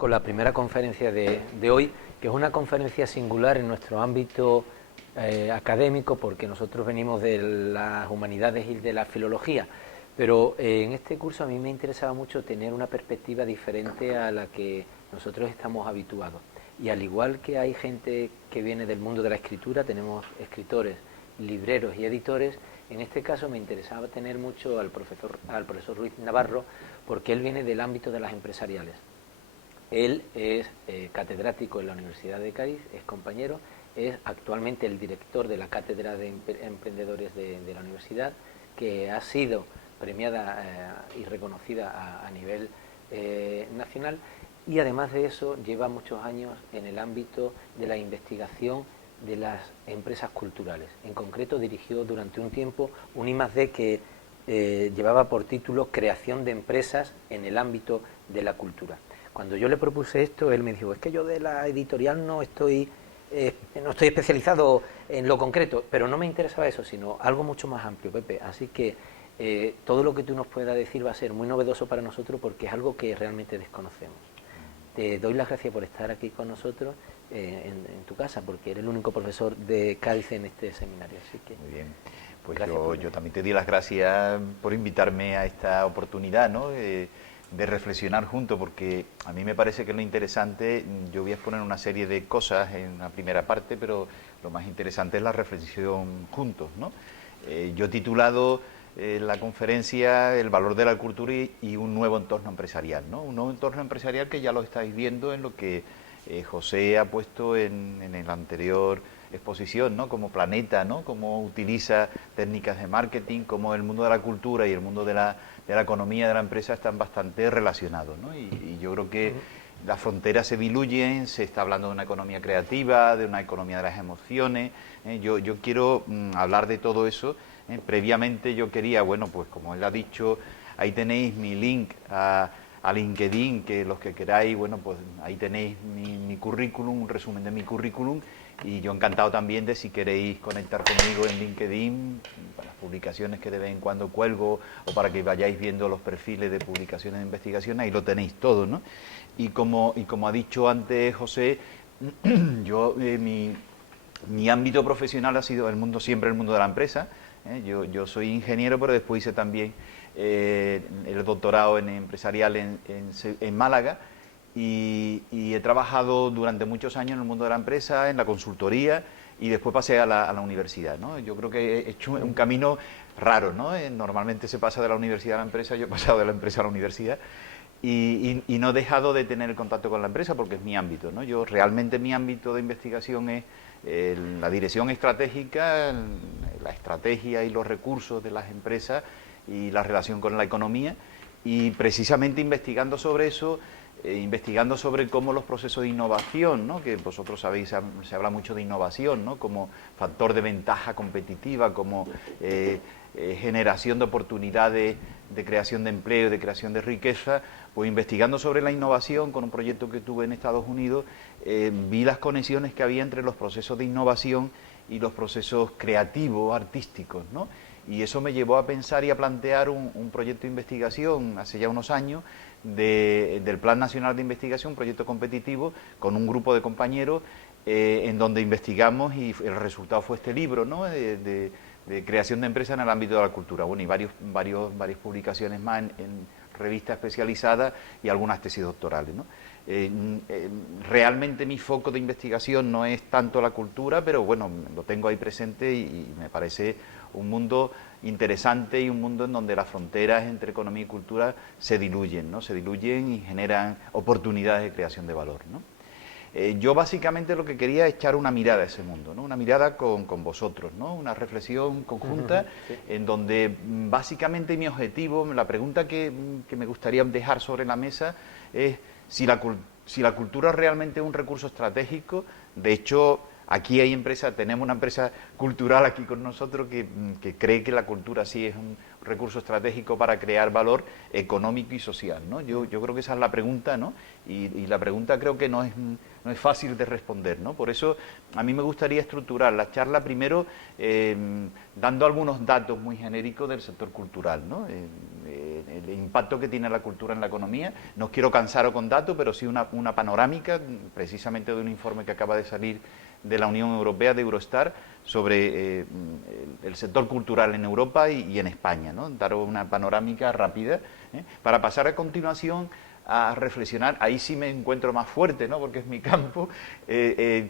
con la primera conferencia de hoy, que es una conferencia singular en nuestro ámbito académico, porque nosotros venimos de las humanidades y de la filología, pero en este curso a mí me interesaba mucho tener una perspectiva diferente a la que nosotros estamos habituados. Y al igual que hay gente que viene del mundo de la escritura, tenemos escritores, libreros y editores. En este caso me interesaba tener mucho al profesor Ruiz Navarro, porque él viene del ámbito de las empresariales. Él es catedrático en la Universidad de Cádiz, es compañero, es actualmente el director de la Cátedra de Emprendedores de la universidad, que ha sido premiada y reconocida a nivel nacional, y además de eso lleva muchos años en el ámbito de la investigación de las empresas culturales. En concreto dirigió durante un tiempo un I+D que llevaba por título Creación de empresas en el ámbito de la cultura. Cuando yo le propuse esto, él me dijo, es que yo de la editorial no estoy especializado en lo concreto, pero no me interesaba eso, sino algo mucho más amplio, Pepe. Así que todo lo que tú nos puedas decir va a ser muy novedoso para nosotros, porque es algo que realmente desconocemos. Te doy las gracias por estar aquí con nosotros en tu casa, porque eres el único profesor de Cádiz en este seminario. Así que, muy bien. Pues yo también te doy las gracias por invitarme a esta oportunidad, ¿no? De reflexionar juntos, porque a mí me parece que lo interesante, yo voy a exponer una serie de cosas en la primera parte, pero lo más interesante es la reflexión juntos, ¿no? Yo he titulado la conferencia El valor de la cultura y un nuevo entorno empresarial, ¿no? Un nuevo entorno empresarial que ya lo estáis viendo en lo que José ha puesto en el anterior exposición, ¿no? Como Planeta, ¿no? Cómo utiliza técnicas de marketing, cómo el mundo de la cultura y el mundo de la economía de la empresa están bastante relacionados, ¿no? Y yo creo que las fronteras se diluyen, se está hablando de una economía creativa, de una economía de las emociones. Yo quiero hablar de todo eso. Previamente yo quería, bueno, pues como él ha dicho, ahí tenéis mi link a LinkedIn, que los que queráis, bueno, pues ahí tenéis mi currículum, un resumen de mi currículum, y yo encantado también de si queréis conectar conmigo en LinkedIn para las publicaciones que de vez en cuando cuelgo, o para que vayáis viendo los perfiles de publicaciones de investigación, ahí lo tenéis todo, ¿no? Y como ha dicho antes José, yo mi ámbito profesional ha sido siempre el mundo de la empresa. Yo soy ingeniero, pero después hice también el doctorado en empresarial en Málaga, y he trabajado durante muchos años en el mundo de la empresa, en la consultoría, y después pasé a la universidad, ¿no? Yo creo que he hecho un camino raro, ¿no? Normalmente se pasa de la universidad a la empresa, yo he pasado de la empresa a la universidad, y no he dejado de tener el contacto con la empresa porque es mi ámbito, ¿no? Yo realmente mi ámbito de investigación es la dirección estratégica, la estrategia y los recursos de las empresas y la relación con la economía, y precisamente investigando sobre eso, investigando sobre cómo los procesos de innovación, ¿no? Que vosotros sabéis, se habla mucho de innovación, ¿no? Como factor de ventaja competitiva, como generación de oportunidades de creación de empleo, de creación de riqueza. Pues investigando sobre la innovación con un proyecto que tuve en Estados Unidos, vi las conexiones que había entre los procesos de innovación y los procesos creativos, artísticos, ¿no? Y eso me llevó a pensar y a plantear un proyecto de investigación hace ya unos años del Plan Nacional de Investigación, un proyecto competitivo, con un grupo de compañeros en donde investigamos, y el resultado fue este libro, ¿no? De creación de empresas en el ámbito de la cultura. Bueno, y varias publicaciones más en revistas especializadas y algunas tesis doctorales, ¿no? Realmente mi foco de investigación no es tanto la cultura, pero bueno, lo tengo ahí presente y me parece un mundo interesante, y un mundo en donde las fronteras entre economía y cultura se diluyen, ¿no? Se diluyen y generan oportunidades de creación de valor, ¿no? Yo básicamente lo que quería es echar una mirada a ese mundo, ¿no? Una mirada con vosotros, ¿no? Una reflexión conjunta, sí, en donde básicamente mi objetivo, la pregunta que me gustaría dejar sobre la mesa es si la cultura realmente es un recurso estratégico. De hecho, aquí hay empresas, tenemos una empresa cultural aquí con nosotros que cree que la cultura sí es un recurso estratégico para crear valor económico y social, ¿no? Yo creo que esa es la pregunta, ¿no? Y la pregunta creo que no es fácil de responder, ¿no? Por eso a mí me gustaría estructurar la charla primero dando algunos datos muy genéricos del sector cultural, ¿no? el impacto que tiene la cultura en la economía. No os quiero cansaros con datos, pero sí una panorámica, precisamente de un informe que acaba de salir de la Unión Europea, de Eurostar, sobre el sector cultural en Europa y en España, ¿no? Daros una panorámica rápida, para pasar a continuación a reflexionar, ahí sí me encuentro más fuerte, ¿no? Porque es mi campo,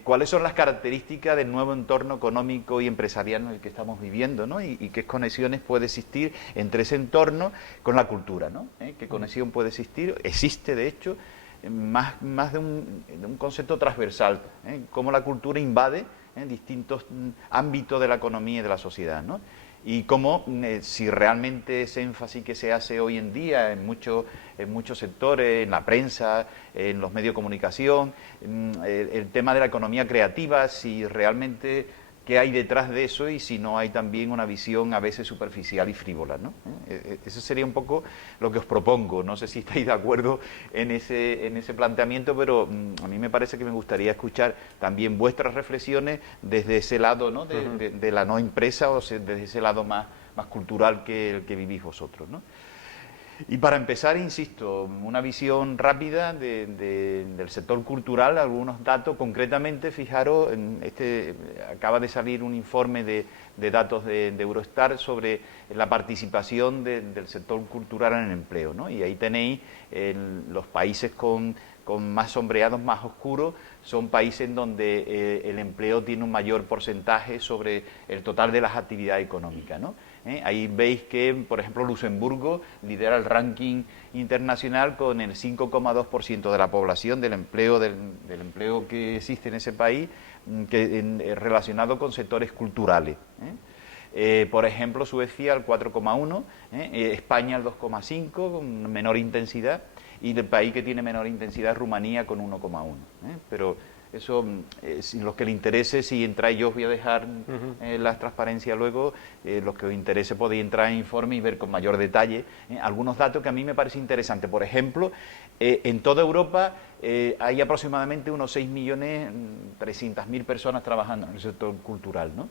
cuáles son las características del nuevo entorno económico y empresarial en el que estamos viviendo, ¿no? Y qué conexiones puede existir entre ese entorno con la cultura, ¿no? ¿Qué conexión puede existir? Existe, de hecho, más de un concepto transversal, cómo la cultura invade distintos ámbitos de la economía y de la sociedad, ¿no? Y cómo, si realmente ese énfasis que se hace hoy en día en muchos sectores, en la prensa, en los medios de comunicación, el tema de la economía creativa, si realmente qué hay detrás de eso y si no hay también una visión a veces superficial y frívola, ¿no? Eso sería un poco lo que os propongo. No sé si estáis de acuerdo en ese planteamiento, pero a mí me parece que me gustaría escuchar también vuestras reflexiones desde ese lado, ¿no? de la no empresa, o desde ese lado más cultural que el que vivís vosotros, ¿no? Y para empezar, insisto, una visión rápida del sector cultural, algunos datos. Concretamente, fijaros, acaba de salir un informe de datos de Eurostar sobre la participación del sector cultural en el empleo, ¿no? Y ahí tenéis los países con más sombreados, más oscuros, son países en donde el empleo tiene un mayor porcentaje sobre el total de las actividades económicas, ¿no? Ahí veis que, por ejemplo, Luxemburgo lidera el ranking internacional con el 5,2% de la población del empleo que existe en ese país, relacionado con sectores culturales. Por ejemplo, Suecia el 4,1%, España el 2,5%, con menor intensidad, y el país que tiene menor intensidad es Rumanía con 1,1%. Pero eso, si los que les interese, si entráis, yo os voy a dejar las transparencias luego, los que os interese podéis entrar en informe y ver con mayor detalle algunos datos que a mí me parece interesante. Por ejemplo, en toda Europa hay aproximadamente unos 6.300.000 personas trabajando en el sector cultural, ¿no?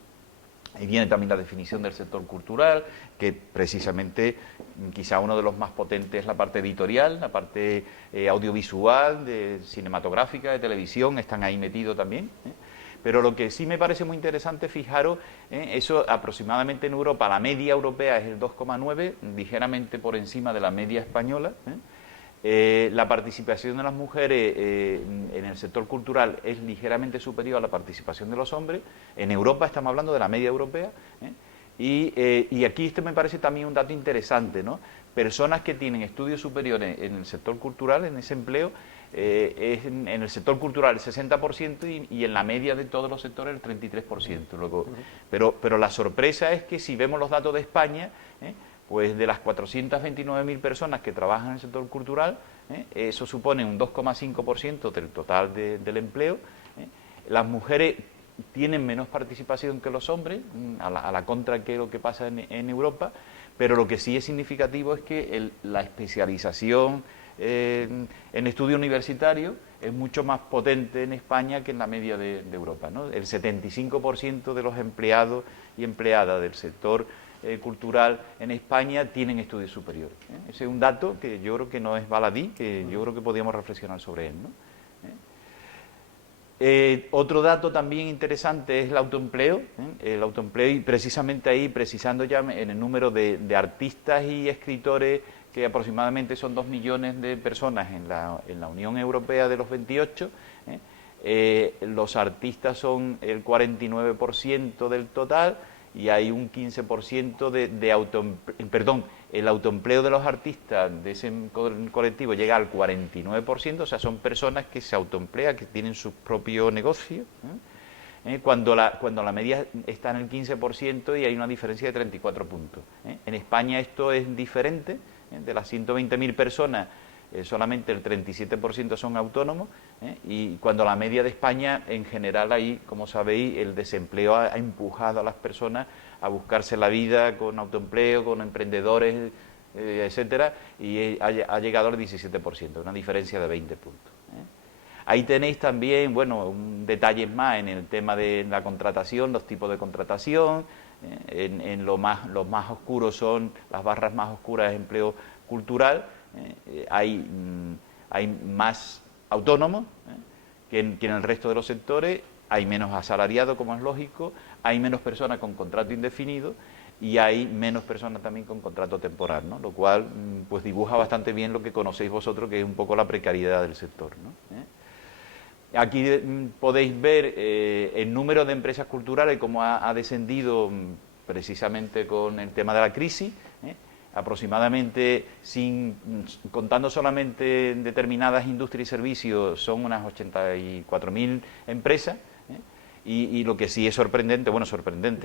Ahí viene también la definición del sector cultural, que precisamente quizá uno de los más potentes es la parte editorial, la parte audiovisual, cinematográfica, de televisión, están ahí metidos también. Pero lo que sí me parece muy interesante, fijaros, eso aproximadamente en Europa, la media europea es el 2,9, ligeramente por encima de la media española. La participación de las mujeres en el sector cultural es ligeramente superior a la participación de los hombres. En Europa estamos hablando de la media europea. Y aquí esto me parece también un dato interesante, ¿no? Personas que tienen estudios superiores en el sector cultural, en ese empleo, es en el sector cultural el 60% y en la media de todos los sectores el 33%. Luego, pero la sorpresa es que si vemos los datos de España, pues de las 429.000 personas que trabajan en el sector cultural, eso supone un 2,5% del total del empleo. Las mujeres tienen menos participación que los hombres, a la contra que lo que pasa en Europa, pero lo que sí es significativo es que la especialización en estudio universitario es mucho más potente en España que en la media de Europa, ¿no? El 75% de los empleados y empleadas del sector cultural en España tienen estudios superiores. Ese es un dato que yo creo que no es baladí, que yo creo que podríamos reflexionar sobre él, ¿no? Otro dato también interesante es el autoempleo. El autoempleo, y precisamente ahí, precisando ya en el número de artistas y escritores, que aproximadamente son 2 millones de personas en la Unión Europea de los 28, los artistas son el 49% del total, y hay un 15% el autoempleo de los artistas de ese colectivo llega al 49%, o sea, son personas que se autoemplean, que tienen su propio negocio, cuando la media está en el 15% y hay una diferencia de 34 puntos. En España esto es diferente, de las 120.000 personas, solamente el 37% son autónomos, y cuando la media de España, en general, ahí, como sabéis, el desempleo ha empujado a las personas a buscarse la vida con autoempleo, con emprendedores, etcétera, y ha llegado al 17%, una diferencia de 20 puntos. Ahí tenéis también, bueno, un detalle más en el tema de la contratación, los tipos de contratación, En los más oscuros son las barras más oscuras de empleo cultural. Hay más autónomos que en el resto de los sectores, hay menos asalariados, como es lógico, hay menos personas con contrato indefinido y hay menos personas también con contrato temporal, ¿no? Lo cual pues dibuja bastante bien lo que conocéis vosotros, que es un poco la precariedad del sector, ¿no? Aquí podéis ver el número de empresas culturales, cómo ha descendido precisamente con el tema de la crisis. Aproximadamente, contando solamente determinadas industrias y servicios, son unas 84.000 empresas. Y lo que sí es sorprendente,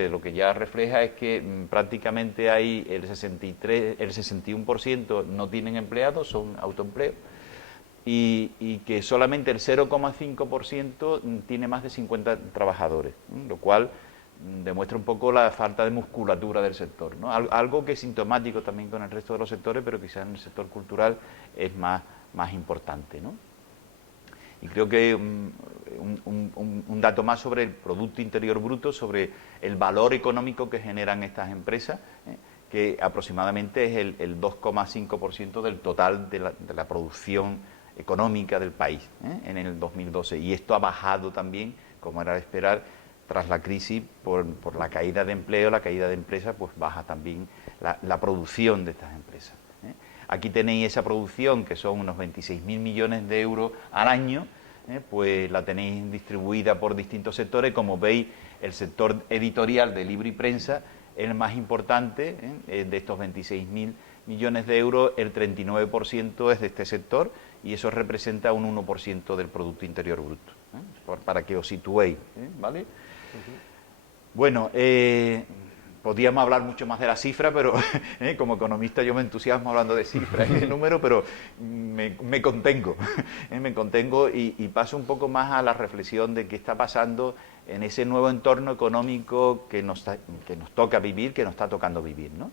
lo que ya refleja es que prácticamente hay el 61% no tienen empleados, son autoempleos, y que solamente el 0,5% tiene más de 50 trabajadores, lo cual demuestra un poco la falta de musculatura del sector, ¿no? Algo que es sintomático también con el resto de los sectores, pero quizás en el sector cultural es más importante, ¿no? Y creo que un dato más sobre el Producto Interior Bruto, sobre el valor económico que generan estas empresas, que aproximadamente es el 2,5% del total de la producción económica del país en el 2012. Y esto ha bajado también, como era de esperar, tras la crisis, por la caída de empleo, la caída de empresas, pues baja también la producción de estas empresas. Aquí tenéis esa producción, que son unos 26.000 millones de euros al año, pues la tenéis distribuida por distintos sectores. Como veis, el sector editorial de libro y prensa es el más importante, de estos 26.000 millones de euros, el 39% es de este sector, y eso representa un 1% del Producto Interior Bruto, para que os situéis, ¿vale? Bueno, podríamos hablar mucho más de la cifra, pero como economista yo me entusiasmo hablando de cifras y de números, pero me contengo, me contengo y paso un poco más a la reflexión de qué está pasando en ese nuevo entorno económico que nos toca vivir, que nos está tocando vivir, ¿no?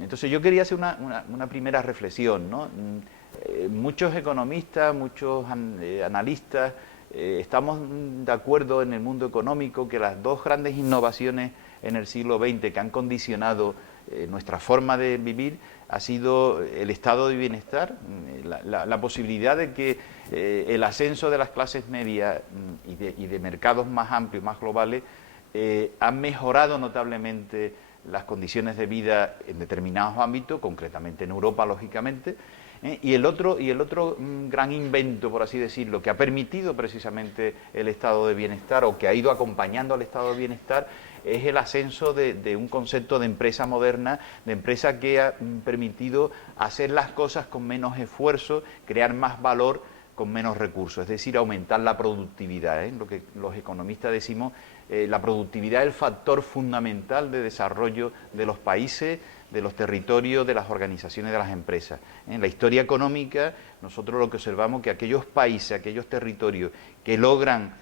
Entonces yo quería hacer una primera reflexión, ¿no? Muchos economistas, muchos analistas, estamos de acuerdo en el mundo económico que las dos grandes innovaciones en el siglo XX que han condicionado nuestra forma de vivir ha sido el estado de bienestar, la posibilidad de que el ascenso de las clases medias y de mercados más amplios, más globales, han mejorado notablemente las condiciones de vida en determinados ámbitos, concretamente en Europa, lógicamente. Y el otro gran invento, por así decirlo, que ha permitido precisamente el estado de bienestar, o que ha ido acompañando al estado de bienestar, es el ascenso de un concepto de empresa moderna, de empresa que ha permitido hacer las cosas con menos esfuerzo, crear más valor con menos recursos, es decir, aumentar la productividad, lo que los economistas decimos, la productividad es el factor fundamental de desarrollo de los países, de los territorios, de las organizaciones, de las empresas. En la historia económica, nosotros lo que observamos es que aquellos países, aquellos territorios que logran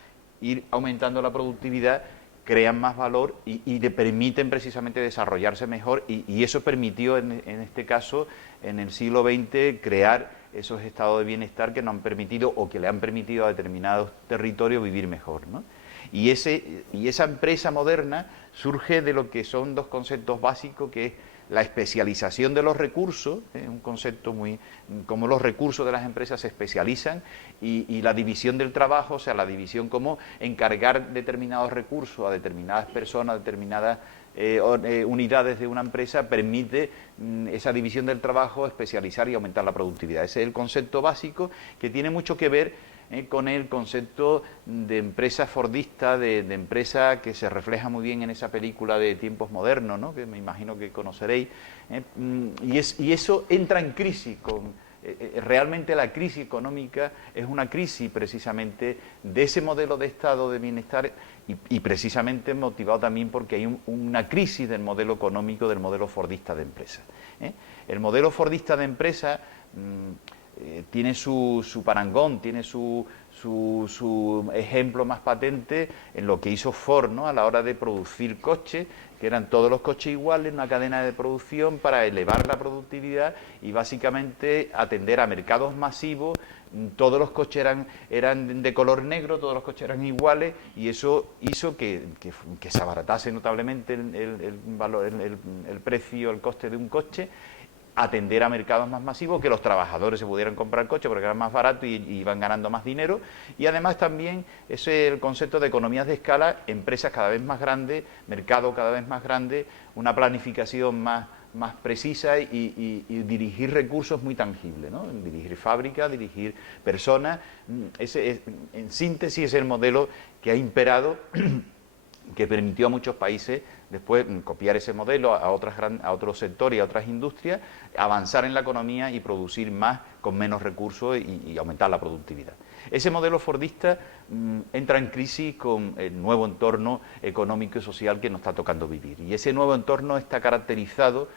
ir aumentando la productividad, crean más valor y le permiten precisamente desarrollarse mejor, y eso permitió en este caso, en el siglo XX, crear esos estados de bienestar que nos han permitido, o que le han permitido a determinados territorios vivir mejor, ¿no? Y esa empresa moderna surge de lo que son dos conceptos básicos, que es la especialización de los recursos, un concepto como los recursos de las empresas se especializan, y la división del trabajo, o sea, la división como encargar determinados recursos a determinadas personas, a determinadas unidades de una empresa, permite esa división del trabajo, especializar y aumentar la productividad. Ese es el concepto básico, que tiene mucho que ver con el concepto de empresa fordista, de empresa que se refleja muy bien en esa película de Tiempos Modernos, ¿no?, que me imagino que conoceréis, y eso entra en crisis realmente la crisis económica es una crisis precisamente de ese modelo de estado de bienestar, y precisamente motivado también porque hay una crisis del modelo económico, del modelo fordista de empresa. El modelo fordista de empresa tiene su parangón, tiene su ejemplo más patente en lo que hizo Ford, ¿no?, a la hora de producir coches, que eran todos los coches iguales, una cadena de producción para elevar la productividad y básicamente atender a mercados masivos. Todos los coches eran de color negro, todos los coches eran iguales, y eso hizo que se abaratase notablemente el precio, el coste de un coche, atender a mercados más masivos, que los trabajadores se pudieran comprar coches porque eran más baratos y iban ganando más dinero, y además también ese el concepto de economías de escala, empresas cada vez más grandes, mercado cada vez más grande, una planificación más precisa y dirigir recursos muy tangibles, ¿no? Dirigir fábricas, dirigir personas. En síntesis, es el modelo que ha imperado, que permitió a muchos países después copiar ese modelo a otros sectores y a otras industrias, avanzar en la economía y producir más con menos recursos y aumentar la productividad. Ese modelo fordista entra en crisis con el nuevo entorno económico y social que nos está tocando vivir. Y ese nuevo entorno está caracterizado,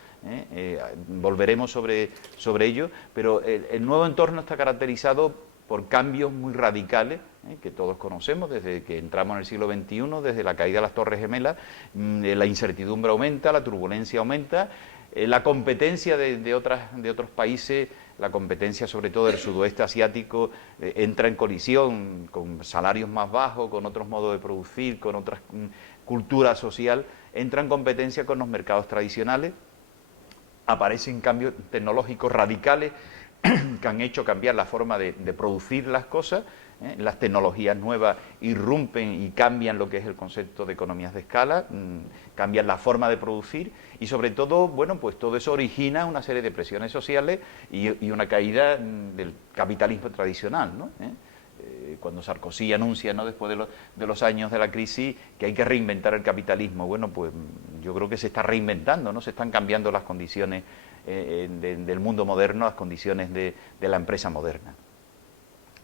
volveremos sobre ello, pero el nuevo entorno está caracterizado por cambios muy radicales, que todos conocemos desde que entramos en el siglo XXI, desde la caída de las Torres Gemelas. La incertidumbre aumenta, la turbulencia aumenta, la competencia de otros países, la competencia sobre todo del sudoeste asiático, entra en colisión con salarios más bajos, con otros modos de producir, con otras cultura social, entra en competencia con los mercados tradicionales, aparecen cambios tecnológicos radicales que han hecho cambiar la forma de producir las cosas. Las tecnologías nuevas irrumpen y cambian lo que es el concepto de economías de escala, cambian la forma de producir y sobre todo, bueno, pues todo eso origina una serie de presiones sociales y una caída del capitalismo tradicional, ¿no? Cuando Sarkozy anuncia, ¿no?, después de los años de la crisis, que hay que reinventar el capitalismo, bueno, pues yo creo que se está reinventando, ¿no? Se están cambiando las condiciones del mundo moderno, las condiciones de la empresa moderna.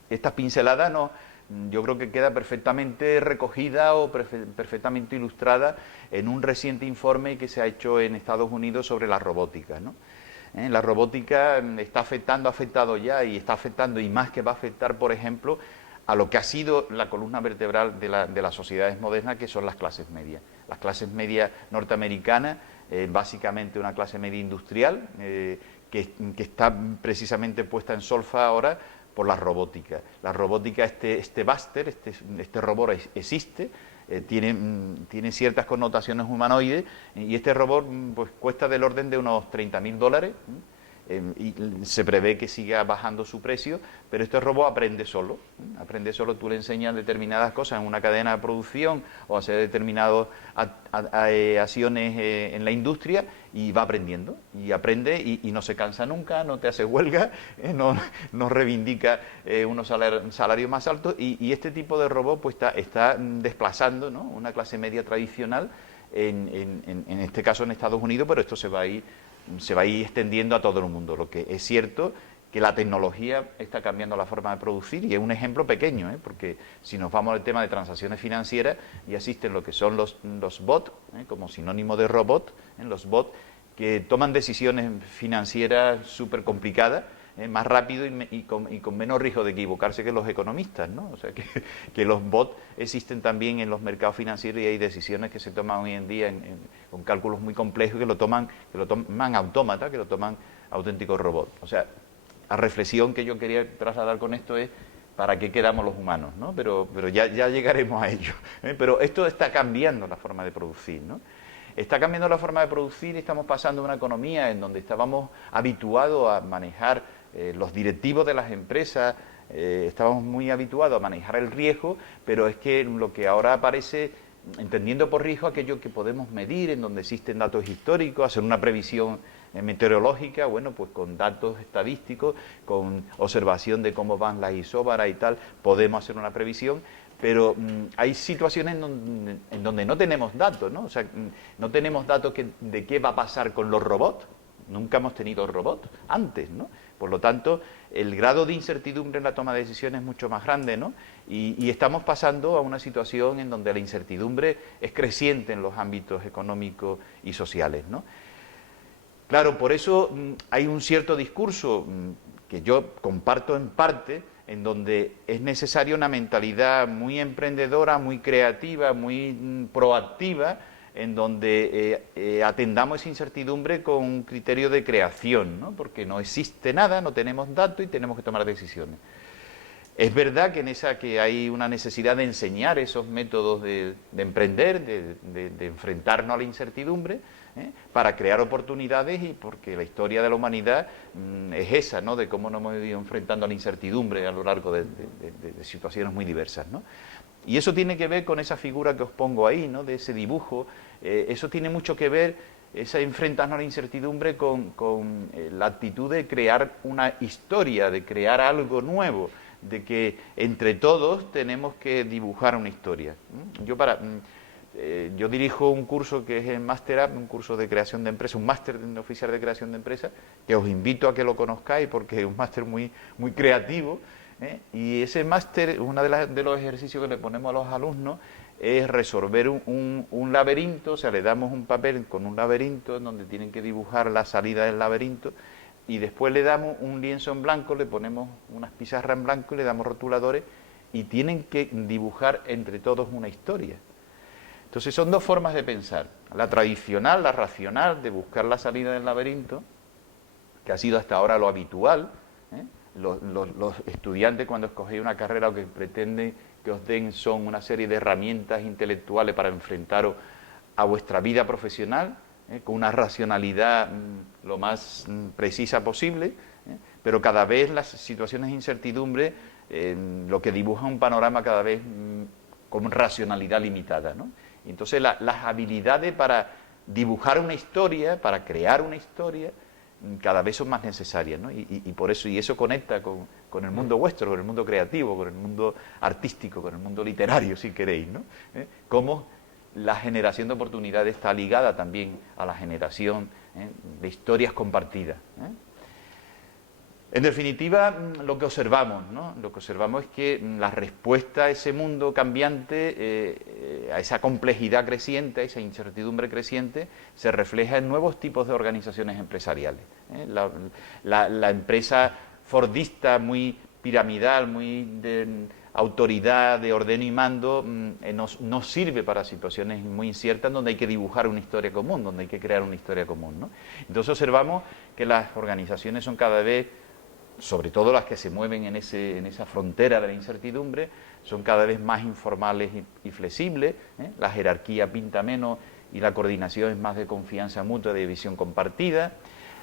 Esta pincelada yo creo que queda perfectamente recogida o perfectamente ilustrada en un reciente informe que se ha hecho en Estados Unidos sobre la robótica, ¿no? La robótica ha afectado ya y está afectando, y más que va a afectar, por ejemplo, a lo que ha sido la columna vertebral de las sociedades modernas, que son las clases medias. Las clases medias norteamericanas, básicamente una clase media industrial, que está precisamente puesta en solfa ahora por la robótica. La robótica, este Buster, este robot existe, tiene ciertas connotaciones humanoides, y este robot pues cuesta del orden de unos $30.000, y se prevé que siga bajando su precio, pero este robot aprende solo, tú le enseñas determinadas cosas en una cadena de producción o hacer determinadas acciones en la industria, y va aprendiendo, y aprende y no se cansa nunca, no te hace huelga, no reivindica unos salarios más altos, y este tipo de robot pues está desplazando, ¿no?, una clase media tradicional, en este caso en Estados Unidos, pero esto se va a ir extendiendo a todo el mundo. Lo que es cierto que la tecnología está cambiando la forma de producir, y es un ejemplo pequeño, porque si nos vamos al tema de transacciones financieras, ya existen lo que son los bots, como sinónimo de robot, los bots que toman decisiones financieras súper complicadas, más rápido y con menos riesgo de equivocarse que los economistas, ¿no? O sea, que los bots existen también en los mercados financieros, y hay decisiones que se toman hoy en día con cálculos muy complejos que lo toman autómatas, que lo toman auténticos robots. O sea, la reflexión que yo quería trasladar con esto es: ¿para qué quedamos los humanos?, ¿no? Pero ya llegaremos a ello, Pero esto está cambiando la forma de producir, ¿no? Está cambiando la forma de producir, estamos pasando a una economía en donde estábamos habituados a manejar los directivos de las empresas, estábamos muy habituados a manejar el riesgo, pero es que lo que ahora aparece, entendiendo por riesgo aquello que podemos medir, en donde existen datos históricos, hacer una previsión meteorológica, bueno, pues con datos estadísticos, con observación de cómo van las isóbaras y tal, podemos hacer una previsión. Pero hay situaciones en donde no tenemos datos, ¿no? O sea, no tenemos datos de qué va a pasar con los robots. Nunca hemos tenido robots antes, ¿no? Por lo tanto, el grado de incertidumbre en la toma de decisiones es mucho más grande, ¿no? Y estamos pasando a una situación en donde la incertidumbre es creciente en los ámbitos económicos y sociales, ¿no? Claro, por eso hay un cierto discurso que yo comparto en parte, en donde es necesaria una mentalidad muy emprendedora, muy creativa, muy proactiva, en donde atendamos esa incertidumbre con un criterio de creación, ¿no? Porque no existe nada, no tenemos datos y tenemos que tomar decisiones. Es verdad que en esa que hay una necesidad de enseñar esos métodos de emprender, de enfrentarnos a la incertidumbre, para crear oportunidades, y porque la historia de la humanidad es esa, ¿no? De cómo nos hemos ido enfrentando a la incertidumbre a lo largo de situaciones muy diversas, ¿no? Y eso tiene que ver con esa figura que os pongo ahí, ¿no? De ese dibujo. Eso tiene mucho que ver, ese enfrentarnos a la incertidumbre, con la actitud de crear una historia, de crear algo nuevo, de que entre todos tenemos que dibujar una historia. Yo dirijo un curso que es el Master Up, un curso de creación de empresas, un máster oficial de creación de empresas, que os invito a que lo conozcáis porque es un máster muy, muy creativo. Y ese máster, uno de los ejercicios que le ponemos a los alumnos es resolver un laberinto. O sea, le damos un papel con un laberinto en donde tienen que dibujar la salida del laberinto, y después le damos un lienzo en blanco, le ponemos unas pizarras en blanco y le damos rotuladores, y tienen que dibujar entre todos una historia. Entonces son dos formas de pensar: la tradicional, la racional, de buscar la salida del laberinto, que ha sido hasta ahora lo habitual. Los estudiantes, cuando escogéis una carrera, lo que pretenden que os den son una serie de herramientas intelectuales para enfrentaros a vuestra vida profesional, con una racionalidad lo más precisa posible, pero cada vez las situaciones de incertidumbre lo que dibuja un panorama cada vez con racionalidad limitada, ¿no? Y entonces las habilidades para dibujar una historia, para crear una historia, cada vez son más necesarias, ¿no? Y por eso, y eso conecta con el mundo vuestro, con el mundo creativo, con el mundo artístico, con el mundo literario, si queréis, ¿no? Cómo la generación de oportunidades está ligada también a la generación de historias compartidas. En definitiva, lo que observamos, ¿no? Lo que observamos es que la respuesta a ese mundo cambiante, a esa complejidad creciente, a esa incertidumbre creciente, se refleja en nuevos tipos de organizaciones empresariales. La empresa fordista, muy piramidal, muy de autoridad, de orden y mando, no sirve para situaciones muy inciertas donde hay que dibujar una historia común, donde hay que crear una historia común, ¿no? Entonces observamos que las organizaciones son cada vez, sobre todo las que se mueven en esa frontera de la incertidumbre, son cada vez más informales y flexibles, la jerarquía pinta menos y la coordinación es más de confianza mutua, de visión compartida.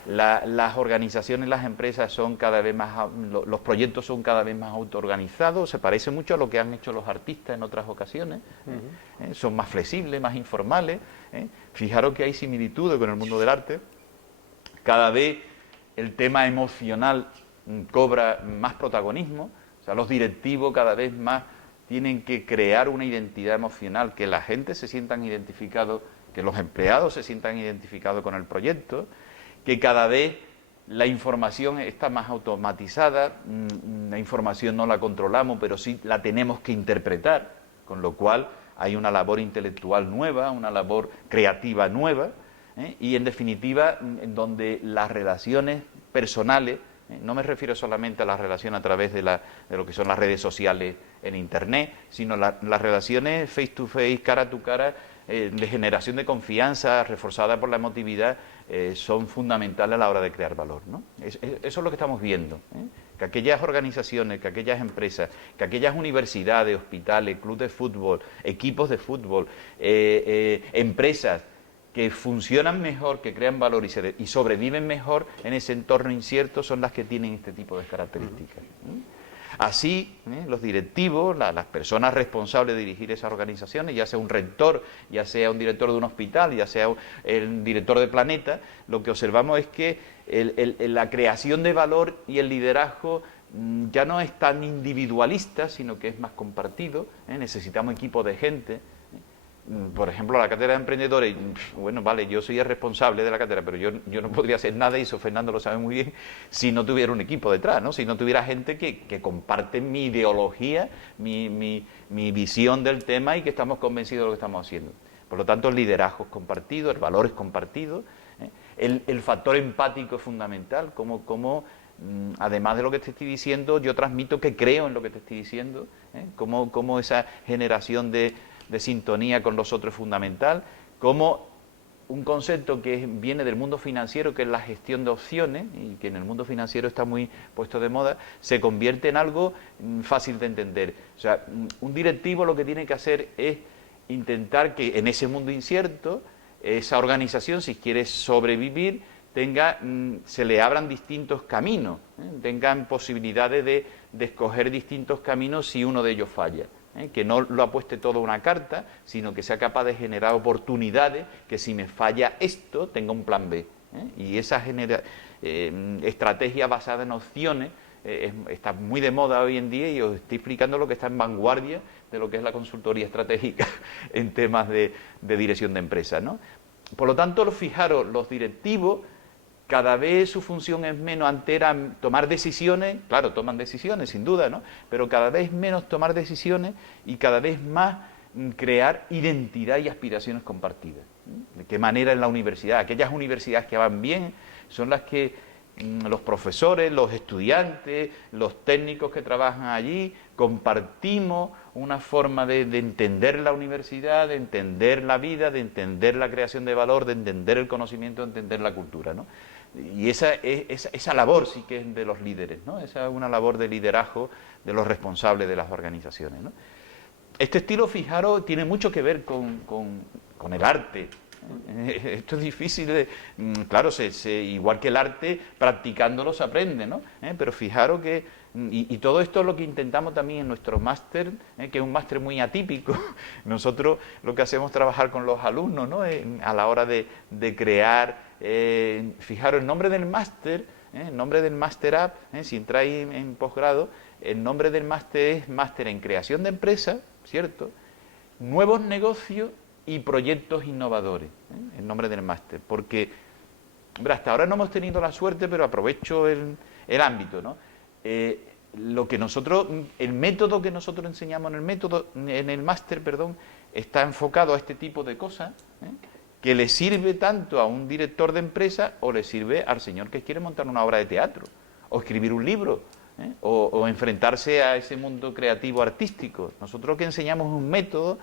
Las organizaciones, las empresas son cada vez más, los proyectos son cada vez más autoorganizados, se parece mucho a lo que han hecho los artistas en otras ocasiones, son más flexibles, más informales. Fijaros que hay similitudes con el mundo del arte, cada vez el tema emocional cobra más protagonismo, o sea, los directivos cada vez más tienen que crear una identidad emocional, que la gente se sientan identificados, que los empleados se sientan identificados con el proyecto, que cada vez la información está más automatizada, la información no la controlamos, pero sí la tenemos que interpretar, con lo cual hay una labor intelectual nueva, una labor creativa nueva, y en definitiva, en donde las relaciones personales, no me refiero solamente a la relación a través de lo que son las redes sociales en Internet, sino las relaciones face to face, cara a tu cara, de generación de confianza, reforzada por la emotividad, son fundamentales a la hora de crear valor, ¿no? Eso es lo que estamos viendo, que aquellas organizaciones, que aquellas empresas, que aquellas universidades, hospitales, clubes de fútbol, equipos de fútbol, empresas que funcionan mejor, que crean valor y sobreviven mejor en ese entorno incierto, son las que tienen este tipo de características. Así, los directivos, las personas responsables de dirigir esas organizaciones, ya sea un rector, ya sea un director de un hospital, ya sea el director de Planeta, lo que observamos es que la creación de valor y el liderazgo ya no es tan individualista, sino que es más compartido. Necesitamos equipos de gente. Por ejemplo, la cátedra de emprendedores, bueno, vale, yo soy el responsable de la cátedra, pero yo no podría hacer nada, y eso Fernando lo sabe muy bien, si no tuviera un equipo detrás, ¿no? Si no tuviera gente que comparte mi ideología, mi visión del tema, y que estamos convencidos de lo que estamos haciendo. Por lo tanto, el liderazgo es compartido, el valor es compartido, el factor empático es fundamental, como además de lo que te estoy diciendo, yo transmito que creo en lo que te estoy diciendo, como esa generación de sintonía con los otros es fundamental, cómo un concepto que viene del mundo financiero, que es la gestión de opciones, y que en el mundo financiero está muy puesto de moda, se convierte en algo fácil de entender. O sea, un directivo lo que tiene que hacer es intentar que en ese mundo incierto, esa organización, si quiere sobrevivir, se le abran distintos caminos, tengan posibilidades de escoger distintos caminos si uno de ellos falla. Que no lo apueste todo a una carta, sino que sea capaz de generar oportunidades, que si me falla esto, tenga un plan B. Y esa estrategia basada en opciones está muy de moda hoy en día, y os estoy explicando lo que está en vanguardia de lo que es la consultoría estratégica en temas de dirección de empresas, ¿no? Por lo tanto, fijaros, los directivos, cada vez su función es menos. Antes era tomar decisiones, claro, toman decisiones, sin duda, ¿no? Pero cada vez menos tomar decisiones y cada vez más crear identidad y aspiraciones compartidas. ¿De qué manera en la universidad? Aquellas universidades que van bien son las que los profesores, los estudiantes, los técnicos que trabajan allí, compartimos una forma de entender la universidad, de entender la vida, de entender la creación de valor, de entender el conocimiento, de entender la cultura, ¿no? Y esa labor sí que es de los líderes, ¿no? Esa es una labor de liderazgo de los responsables de las organizaciones, ¿no? Este estilo, fijaros, tiene mucho que ver con el arte. Esto es difícil claro, igual que el arte, practicándolo se aprende, ¿no? Pero fijaros que, y todo esto es lo que intentamos también en nuestro máster, que es un máster muy atípico. Nosotros lo que hacemos es trabajar con los alumnos, ¿no? A la hora de crear, fijaros, el nombre del máster, el nombre del Máster App, si entráis en posgrado, el nombre del máster es Máster en Creación de Empresas, ¿cierto? Nuevos negocios y proyectos innovadores, el nombre del máster, porque, hombre, hasta ahora no hemos tenido la suerte, pero aprovecho el ámbito, ¿no? El método que nosotros enseñamos en el máster, está enfocado a este tipo de cosas, que le sirve tanto a un director de empresa o le sirve al señor que quiere montar una obra de teatro, o escribir un libro, o enfrentarse a ese mundo creativo artístico. Nosotros lo que enseñamos es un método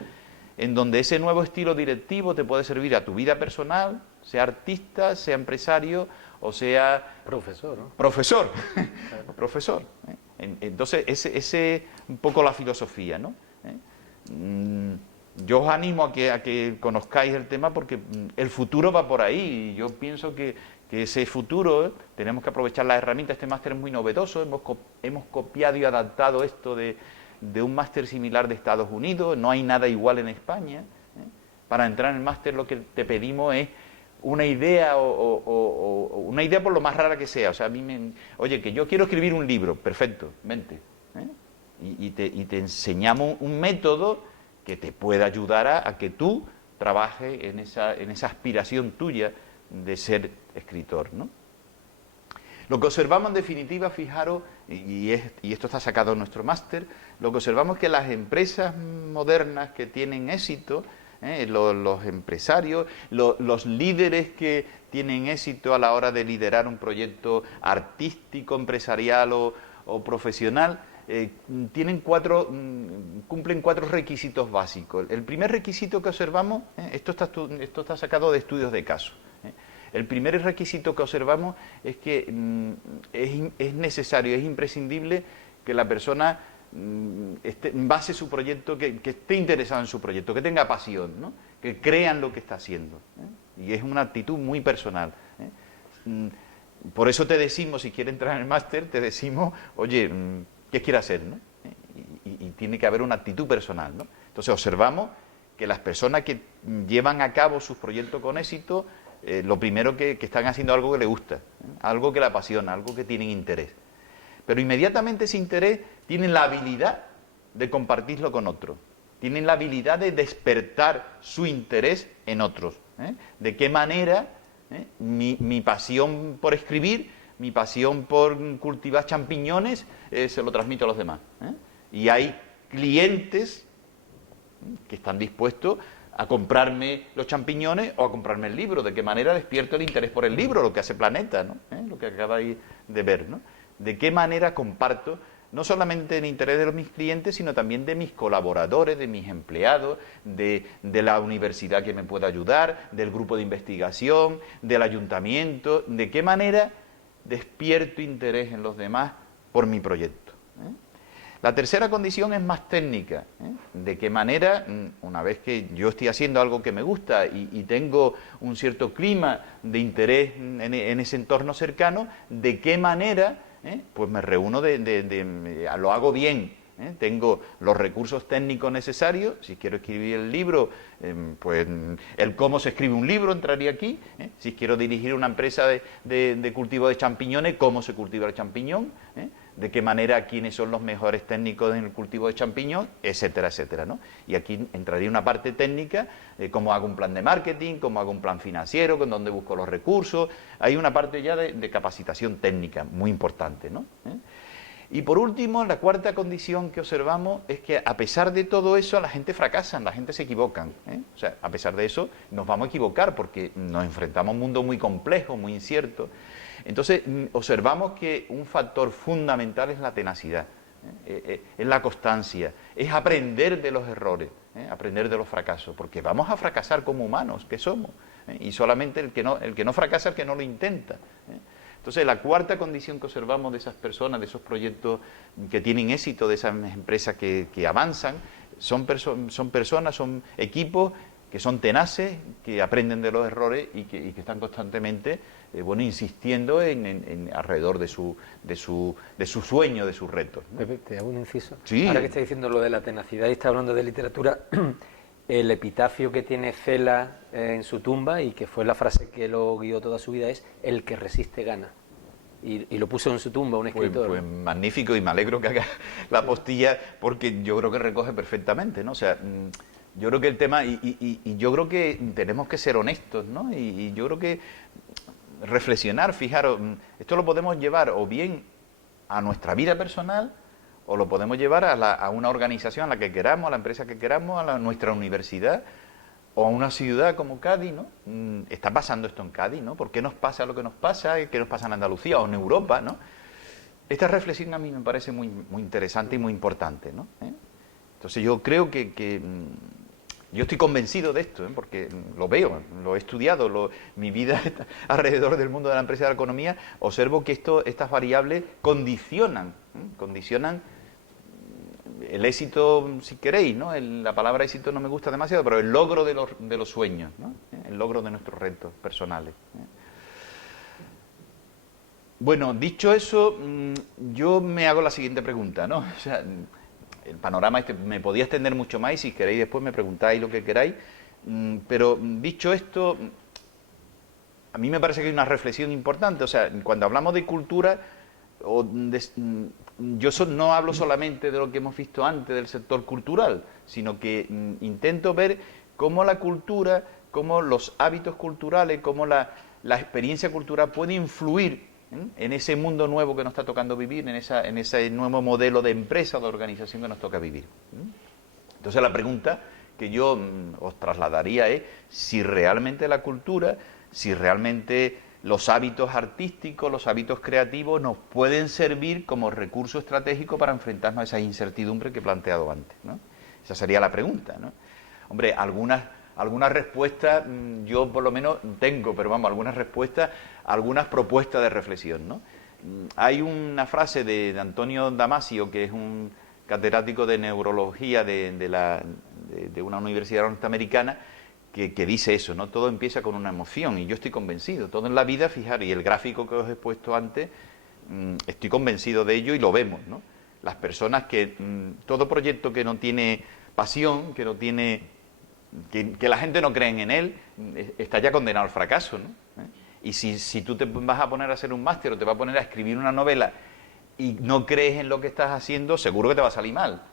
en donde ese nuevo estilo directivo te puede servir a tu vida personal, sea artista, sea empresario o sea profesor, ¿no? Profesor, profesor. Entonces, ese un poco la filosofía, ¿no? Yo os animo a que conozcáis el tema, porque el futuro va por ahí, y yo pienso que ese futuro tenemos que aprovechar las herramientas. Este máster es muy novedoso, hemos copiado y adaptado esto de un máster similar de Estados Unidos, no hay nada igual en España. Para entrar en el máster lo que te pedimos es una idea, o una idea por lo más rara que sea. O sea, oye, que yo quiero escribir un libro, perfecto, vente. Y te enseñamos un método que te pueda ayudar a que tú trabajes en esa aspiración tuya de ser escritor, ¿no? Lo que observamos en definitiva, fijaros, y esto está sacado en nuestro máster, lo que observamos es que las empresas modernas que tienen éxito, los empresarios, los líderes que tienen éxito a la hora de liderar un proyecto artístico, empresarial o profesional, cumplen 4 requisitos básicos. El primer requisito que observamos, esto está sacado de estudios de caso. El primer requisito que observamos es que es necesario, es imprescindible que la persona base su proyecto, que esté interesado en su proyecto, que tenga pasión, ¿no? Que crea en lo que está haciendo. Y es una actitud muy personal. Por eso te decimos, si quieres entrar en el máster, te decimos, oye, ¿qué quieres hacer, ¿no? Y tiene que haber una actitud personal, ¿no? Entonces observamos que las personas que llevan a cabo sus proyectos con éxito, lo primero que están haciendo algo que les gusta, algo que les apasiona, algo que tienen interés. Pero inmediatamente ese interés tienen la habilidad de compartirlo con otros, tienen la habilidad de despertar su interés en otros. ¿De qué manera mi pasión por escribir, mi pasión por cultivar champiñones, se lo transmito a los demás? Y hay clientes que están dispuestos a comprarme los champiñones o a comprarme el libro. ¿De qué manera despierto el interés por el libro? Lo que hace Planeta, ¿no? Lo que acabáis de ver, ¿no? ¿De qué manera comparto no solamente en interés de mis clientes, sino también de mis colaboradores, de mis empleados, de la universidad que me pueda ayudar, del grupo de investigación, del ayuntamiento, de qué manera despierto interés en los demás por mi proyecto. La tercera condición es más técnica, de qué manera, una vez que yo estoy haciendo algo que me gusta y tengo un cierto clima de interés en ese entorno cercano, de qué manera pues me reúno, lo hago bien, tengo los recursos técnicos necesarios. Si quiero escribir el libro, pues el cómo se escribe un libro entraría aquí, si quiero dirigir una empresa de cultivo de champiñones, cómo se cultiva el champiñón, de qué manera, quiénes son los mejores técnicos en el cultivo de champiñón, etcétera, etcétera, ¿no? Y aquí entraría una parte técnica, cómo hago un plan de marketing, cómo hago un plan financiero, con dónde busco los recursos. Hay una parte ya de capacitación técnica muy importante, ¿no? Y por último, la cuarta condición que observamos es que a pesar de todo eso, la gente fracasa, la gente se equivoca. O sea, a pesar de eso, nos vamos a equivocar porque nos enfrentamos a un mundo muy complejo, muy incierto. Entonces, observamos que un factor fundamental es la tenacidad, es la constancia, es aprender de los errores, aprender de los fracasos, porque vamos a fracasar como humanos que somos, y solamente el que no fracasa es el que no lo intenta. Entonces, la cuarta condición que observamos de esas personas, de esos proyectos que tienen éxito, de esas empresas que avanzan, son personas, son equipos que son tenaces, que aprenden de los errores y que están constantemente insistiendo alrededor de su sueño, de sus retos, ¿no? Pepe, te hago un inciso. Sí. Ahora que está diciendo lo de la tenacidad y está hablando de literatura, el epitafio que tiene Cela en su tumba, y que fue la frase que lo guió toda su vida, es: el que resiste gana. Y lo puso en su tumba un escritor. Pues magnífico, y me alegro que haga la postilla, porque yo creo que recoge perfectamente, ¿no? O sea, yo creo que el tema, y yo creo que tenemos que ser honestos, ¿no? Y yo creo que reflexionar, fijaros, esto lo podemos llevar o bien a nuestra vida personal, o lo podemos llevar a una organización a la que queramos, a la empresa que queramos, nuestra universidad, o a una ciudad como Cádiz, ¿no? Está pasando esto en Cádiz, ¿no? ¿Por qué nos pasa lo que nos pasa? ¿Qué nos pasa en Andalucía o en Europa, ¿no? Esta reflexión a mí me parece muy, muy interesante y muy importante, ¿no? Entonces yo creo que yo estoy convencido de esto, porque lo veo, lo he estudiado, mi vida alrededor del mundo de la empresa y de la economía, observo que estas variables condicionan el éxito, si queréis, ¿no? La palabra éxito no me gusta demasiado, pero el logro de los sueños, ¿no? El logro de nuestros retos personales. Bueno, dicho eso, yo me hago la siguiente pregunta, ¿no? O sea, el panorama me podía extender mucho más, y si queréis después me preguntáis lo que queráis, pero dicho esto, a mí me parece que hay una reflexión importante. O sea, cuando hablamos de cultura, no hablo solamente de lo que hemos visto antes del sector cultural, sino que intento ver cómo la cultura, cómo los hábitos culturales, cómo la experiencia cultural puede influir en ese mundo nuevo que nos está tocando vivir, en ese nuevo modelo de empresa o de organización que nos toca vivir. Entonces la pregunta que yo os trasladaría es si realmente la cultura, si realmente los hábitos artísticos, los hábitos creativos nos pueden servir como recurso estratégico para enfrentarnos a esa incertidumbre que he planteado antes, ¿no? Esa sería la pregunta, ¿no? Hombre, algunas respuestas yo por lo menos tengo, pero vamos, algunas propuestas de reflexión, ¿no? Hay una frase de Antonio Damasio, que es un catedrático de neurología de una universidad norteamericana, que dice eso, ¿no? Todo empieza con una emoción, y yo estoy convencido. Todo en la vida, fijaros, y el gráfico que os he puesto antes, estoy convencido de ello, y lo vemos, ¿no? Las personas que todo proyecto que no tiene pasión, que no tiene, que la gente no cree en él, está ya condenado al fracaso, ¿no? Y si tú te vas a poner a hacer un máster o te vas a poner a escribir una novela y no crees en lo que estás haciendo, seguro que te va a salir mal,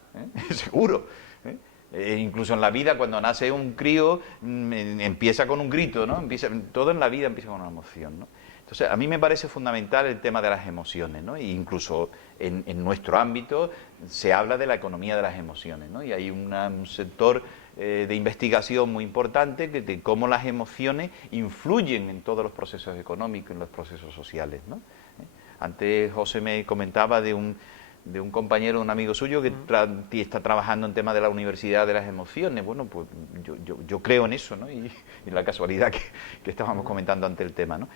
seguro. Incluso en la vida, cuando nace un crío, empieza con un grito, ¿no? Todo en la vida empieza con una emoción, ¿no? Entonces, a mí me parece fundamental el tema de las emociones, ¿no? E incluso en nuestro ámbito se habla de la economía de las emociones, ¿no? Y hay un sector de investigación muy importante de cómo las emociones influyen en todos los procesos económicos, en los procesos sociales, ¿no? Antes José me comentaba de de un compañero, un amigo suyo que está trabajando en tema de la universidad de las emociones. Bueno, pues yo creo en eso, ¿no? Y la casualidad que estábamos comentando ante el tema, ¿no?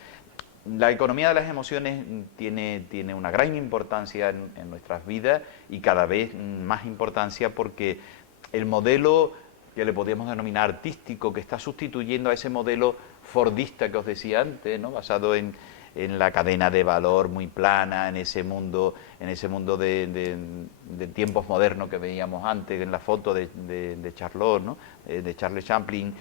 La economía de las emociones tiene una gran importancia en nuestras vidas y cada vez más importancia porque el modelo que le podríamos denominar artístico, que está sustituyendo a ese modelo fordista que os decía antes, ¿no? Basado en la cadena de valor muy plana, en ese mundo de tiempos modernos que veíamos antes, en la foto de Charlot, ¿no? De Charles Chaplin.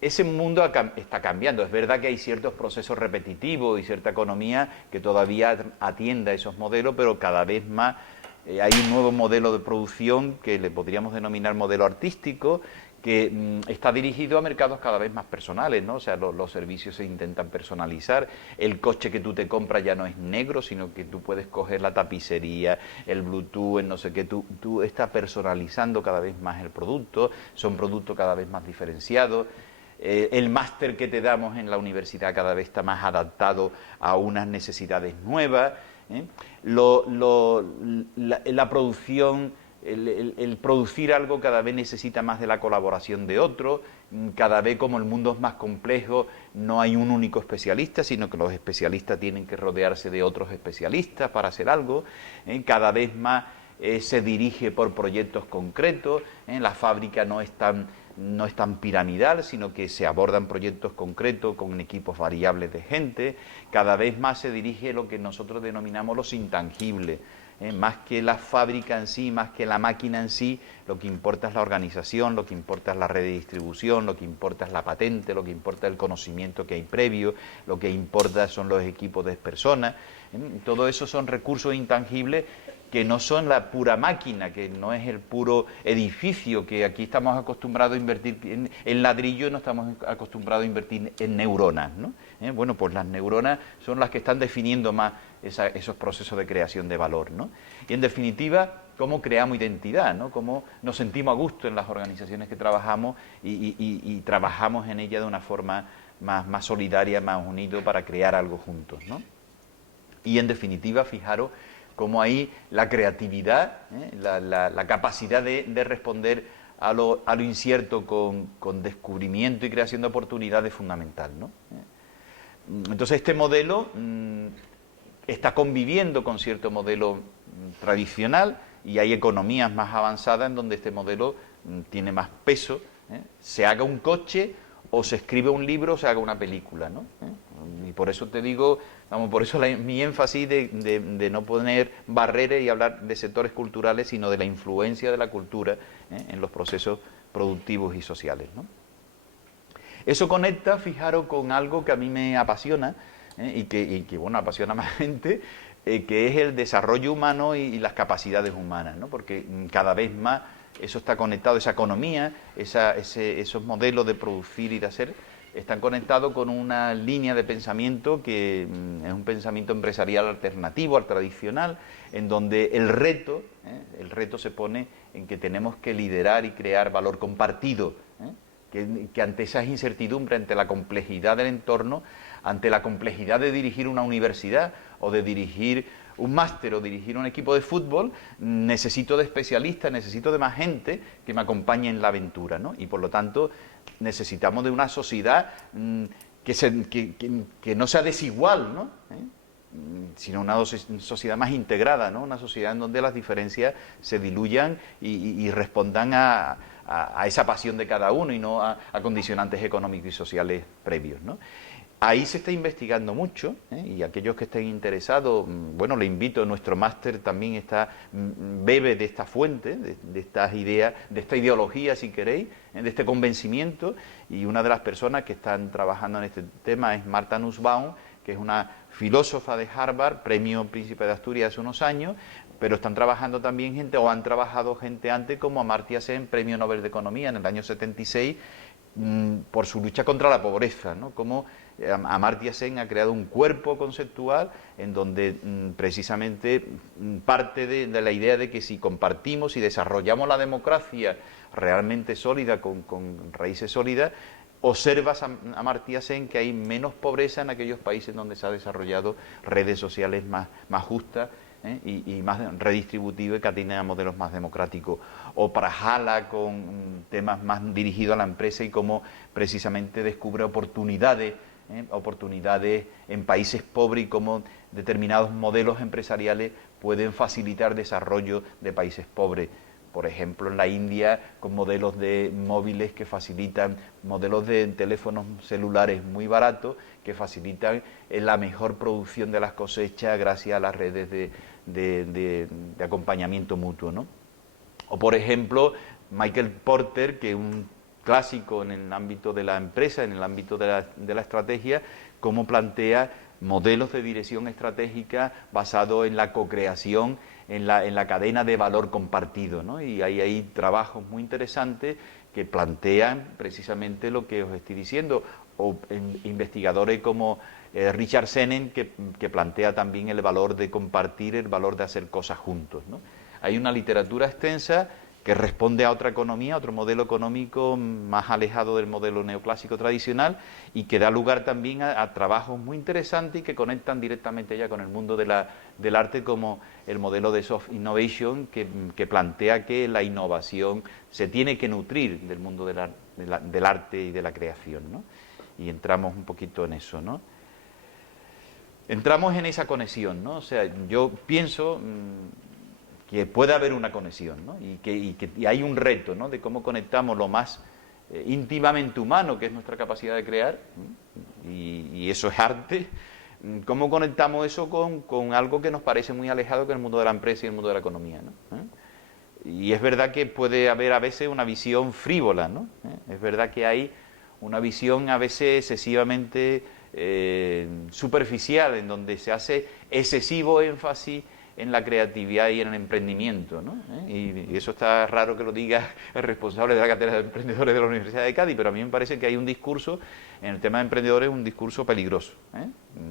Ese mundo está cambiando. Es verdad que hay ciertos procesos repetitivos y cierta economía que todavía atiende a esos modelos, pero cada vez más hay un nuevo modelo de producción que le podríamos denominar modelo artístico, que está dirigido a mercados cada vez más personales, ¿no? O sea, los servicios se intentan personalizar, el coche que tú te compras ya no es negro, sino que tú puedes coger la tapicería, el Bluetooth, el no sé qué, tú estás personalizando cada vez más el producto, son productos cada vez más diferenciados. El máster que te damos en la universidad cada vez está más adaptado a unas necesidades nuevas, ¿eh? La producción, el producir algo cada vez necesita más de la colaboración de otros, cada vez como el mundo es más complejo no hay un único especialista, sino que los especialistas tienen que rodearse de otros especialistas para hacer algo, cada vez más se dirige por proyectos concretos, la fábrica no es tan piramidal, sino que se abordan proyectos concretos con equipos variables de gente, cada vez más se dirige lo que nosotros denominamos los intangibles, más que la fábrica en sí, más que la máquina en sí, lo que importa es la organización, lo que importa es la red de distribución, lo que importa es la patente, lo que importa es el conocimiento que hay previo, lo que importa son los equipos de personas, todo eso son recursos intangibles que no son la pura máquina, que no es el puro edificio, que aquí estamos acostumbrados a invertir en ladrillo y no estamos acostumbrados a invertir en neuronas, ¿no? Bueno, pues las neuronas son las que están definiendo más esos procesos de creación de valor, ¿no? Y en definitiva, cómo creamos identidad, ¿no? Cómo nos sentimos a gusto en las organizaciones que trabajamos y trabajamos en ellas de una forma más solidaria, más unido para crear algo juntos, ¿no? Y en definitiva, fijaros cómo ahí la creatividad, la capacidad de responder a lo incierto con descubrimiento y creación de oportunidades es fundamental, ¿no? Entonces este modelo está conviviendo con cierto modelo tradicional y hay economías más avanzadas en donde este modelo tiene más peso, se haga un coche o se escribe un libro o se haga una película, ¿no? Y por eso te digo, por eso mi énfasis de no poner barreras y hablar de sectores culturales, sino de la influencia de la cultura en los procesos productivos y sociales, ¿no? Eso conecta, fijaros, con algo que a mí me apasiona y que bueno, apasiona a más gente, que es el desarrollo humano y las capacidades humanas, ¿no? Porque cada vez más eso está conectado, esa economía, esos modelos de producir y de hacer, están conectados con una línea de pensamiento que es un pensamiento empresarial alternativo al tradicional, en donde el reto se pone en que tenemos que liderar y crear valor compartido, que ante esas incertidumbres, ante la complejidad del entorno, ante la complejidad de dirigir una universidad o de dirigir un máster o dirigir un equipo de fútbol, necesito de especialistas, necesito de más gente que me acompañe en la aventura, ¿no? Y por lo tanto necesitamos de una sociedad que no sea desigual, ¿no? Sino una sociedad más integrada, ¿no? Una sociedad en donde las diferencias se diluyan y respondan a esa pasión de cada uno y no a condicionantes económicos y sociales previos, ¿no? Ahí se está investigando mucho, y aquellos que estén interesados, bueno, le invito, nuestro máster también bebe de esta fuente, de estas ideas, de esta ideología, si queréis, de este convencimiento, y una de las personas que están trabajando en este tema es Martha Nussbaum, que es una filósofa de Harvard, premio Príncipe de Asturias hace unos años, pero están trabajando también gente, o han trabajado gente antes, como Amartya Sen, premio Nobel de Economía en el año 76, por su lucha contra la pobreza, ¿no? Como Amartya Sen ha creado un cuerpo conceptual en donde precisamente parte de la idea de que si compartimos y desarrollamos la democracia realmente sólida, con raíces sólidas, observas Amartya Sen que hay menos pobreza en aquellos países donde se han desarrollado redes sociales más justas y más redistributivo, y Catena modelos más democráticos. O Prajalá con temas más dirigidos a la empresa y cómo precisamente descubre oportunidades en países pobres y cómo determinados modelos empresariales pueden facilitar desarrollo de países pobres. Por ejemplo, en la India, con modelos de móviles que facilitan, modelos de teléfonos celulares muy baratos, que facilitan la mejor producción de las cosechas gracias a las redes de acompañamiento mutuo, ¿no? O, por ejemplo, Michael Porter, que es un clásico en el ámbito de la empresa, en el ámbito de la estrategia, cómo plantea modelos de dirección estratégica basados en la cocreación, en la cadena de valor compartido, ¿no? Y hay trabajos muy interesantes que plantean precisamente lo que os estoy diciendo, o investigadores como Richard Sennett, que plantea también el valor de compartir, el valor de hacer cosas juntos, ¿no? Hay una literatura extensa que responde a otra economía, a otro modelo económico más alejado del modelo neoclásico tradicional, y que da lugar también a trabajos muy interesantes y que conectan directamente ya con el mundo del arte, como el modelo de soft innovation, que plantea que la innovación se tiene que nutrir del mundo del arte y de la creación, ¿no? Y entramos un poquito en eso, ¿no? Entramos en esa conexión, ¿no? O sea, yo pienso que puede haber una conexión, ¿no? Y hay un reto, ¿no?, de cómo conectamos lo más íntimamente humano, que es nuestra capacidad de crear, y eso es arte. ¿Cómo conectamos eso con algo que nos parece muy alejado, que es el mundo de la empresa y el mundo de la economía, ¿no? Y es verdad que puede haber a veces una visión frívola, ¿no? Es verdad que hay una visión a veces excesivamente superficial, en donde se hace excesivo énfasis en la creatividad y en el emprendimiento, ¿no? Y eso está raro que lo diga el responsable de la cátedra de emprendedores de la Universidad de Cádiz, pero a mí me parece que hay un discurso, en el tema de emprendedores, un discurso peligroso, ¿eh?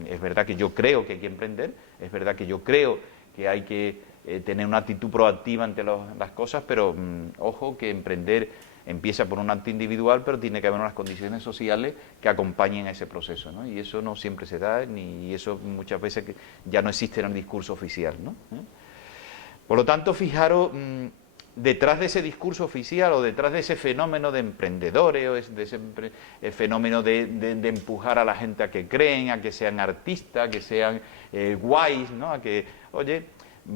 Es verdad que yo creo que hay que emprender, es verdad que yo creo que hay que tener una actitud proactiva ante las cosas, pero ojo, que emprender empieza por un acto individual, pero tiene que haber unas condiciones sociales que acompañen a ese proceso, ¿no? Y eso no siempre se da, y eso muchas veces ya no existe en el discurso oficial, ¿no? Por lo tanto, fijaros, detrás de ese discurso oficial, o detrás de ese fenómeno de emprendedores, o de ese fenómeno de empujar a la gente a que creen, a que sean artistas, a que sean guays, ¿no?, a que, oye,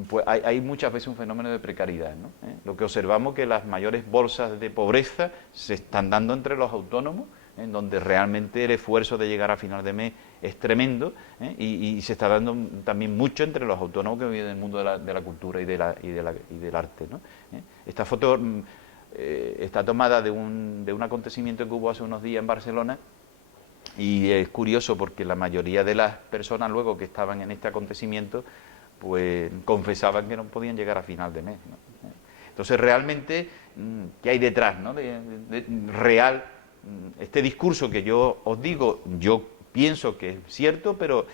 pues hay muchas veces un fenómeno de precariedad, ¿no? Lo que observamos es que las mayores bolsas de pobreza se están dando entre los autónomos, en donde realmente el esfuerzo de llegar a final de mes es tremendo, y se está dando también mucho entre los autónomos que viven en el mundo de la cultura y del arte, ¿no? Esta foto está tomada de un acontecimiento que hubo hace unos días en Barcelona, y es curioso porque la mayoría de las personas luego que estaban en este acontecimiento pues confesaban que no podían llegar a final de mes, ¿no? Entonces, realmente, ¿qué hay detrás, ¿no?, de real? Este discurso que yo os digo, yo pienso que es cierto, pero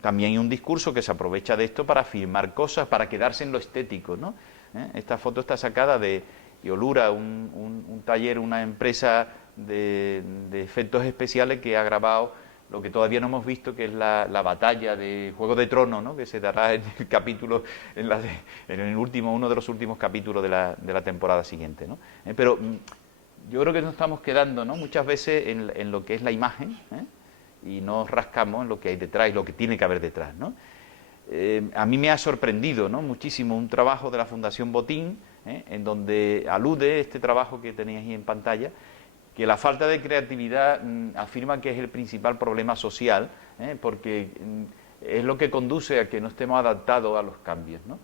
también hay un discurso que se aprovecha de esto para afirmar cosas, para quedarse en lo estético, ¿no? Esta foto está sacada de Iolura, un taller, una empresa de efectos especiales que ha grabado lo que todavía no hemos visto, que es la batalla de Juego de Tronos, ¿no?, que se dará en el capítulo, uno de los últimos capítulos de la temporada siguiente, ¿no? Pero yo creo que nos estamos quedando, ¿no?, muchas veces en lo que es la imagen, y nos rascamos en lo que hay detrás y lo que tiene que haber detrás, ¿no? A mí me ha sorprendido, ¿no?, muchísimo un trabajo de la Fundación Botín, en donde alude este trabajo que tenéis ahí en pantalla, que la falta de creatividad afirma que es el principal problema social, porque es lo que conduce a que no estemos adaptados a los cambios, ¿no?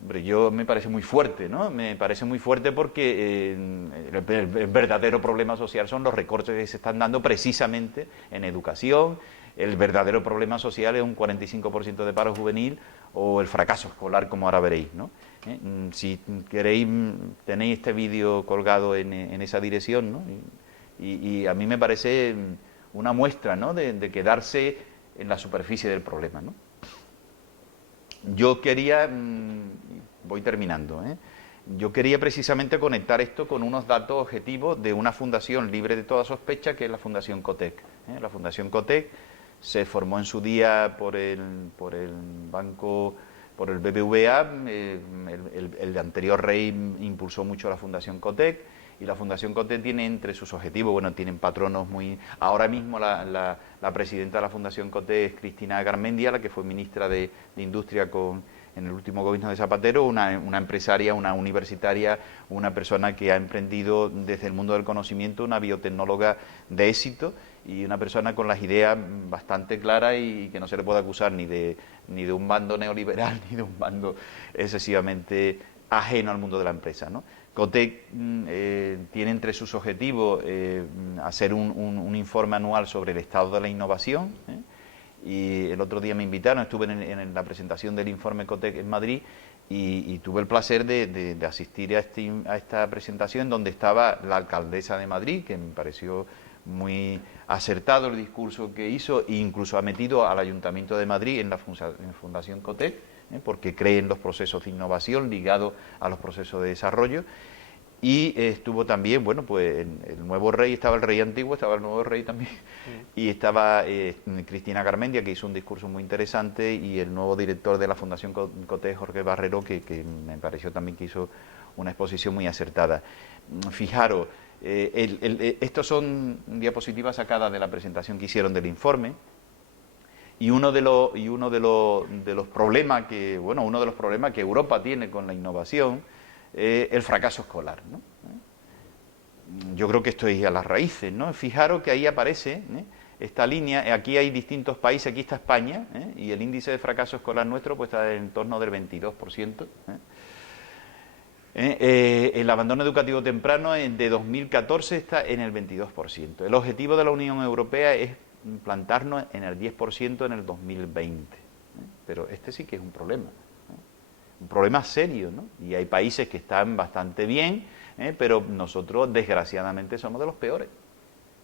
Hombre, me parece muy fuerte, ¿no? Me parece muy fuerte porque el verdadero problema social son los recortes que se están dando precisamente en educación. El verdadero problema social es un 45% de paro juvenil, o el fracaso escolar, como ahora veréis, ¿no? Si queréis, tenéis este vídeo colgado en esa dirección, ¿no? Y a mí me parece una muestra, ¿no?, de quedarse en la superficie del problema, ¿no? Yo quería, voy terminando, yo quería precisamente conectar esto con unos datos objetivos de una fundación libre de toda sospecha, que es la Fundación Cotec. La Fundación Cotec se formó en su día por el banco, por el BBVA, el anterior rey impulsó mucho la Fundación Cotec, y la Fundación Cotec tiene entre sus objetivos, bueno, tienen patronos muy... Ahora mismo la presidenta de la Fundación Cotec es Cristina Garmendia, la que fue ministra de Industria en el último gobierno de Zapatero, una empresaria, una universitaria, una persona que ha emprendido desde el mundo del conocimiento, una biotecnóloga de éxito, y una persona con las ideas bastante claras y que no se le puede acusar ni de un bando neoliberal ni de un bando excesivamente ajeno al mundo de la empresa, ¿no? Cotec tiene entre sus objetivos hacer un informe anual sobre el estado de la innovación, y el otro día me invitaron, estuve en la presentación del informe Cotec en Madrid y tuve el placer de asistir a esta presentación donde estaba la alcaldesa de Madrid, que me pareció muy acertado el discurso que hizo, e incluso ha metido al Ayuntamiento de Madrid en la Fundación Cotec, porque cree en los procesos de innovación ligados a los procesos de desarrollo. Y estuvo también, bueno, pues el nuevo rey, estaba el rey antiguo, estaba el nuevo rey también, y estaba Cristina Garmendia, que hizo un discurso muy interesante, y el nuevo director de la Fundación Cotec, Jorge Barrero, que me pareció también que hizo una exposición muy acertada. Fijaros, estos son diapositivas sacadas de la presentación que hicieron del informe, y uno de los problemas que, bueno, uno de los problemas que Europa tiene con la innovación es el fracaso escolar, ¿no? Yo creo que esto es a las raíces, ¿no? Fijaros que ahí aparece esta línea, aquí hay distintos países, aquí está España, y el índice de fracaso escolar nuestro pues está en torno del 22%. El abandono educativo temprano de 2014 está en el 22%. El objetivo de la Unión Europea es plantarnos en el 10% en el 2020. Pero este sí que es un problema serio, ¿no? Y hay países que están bastante bien, pero nosotros desgraciadamente somos de los peores.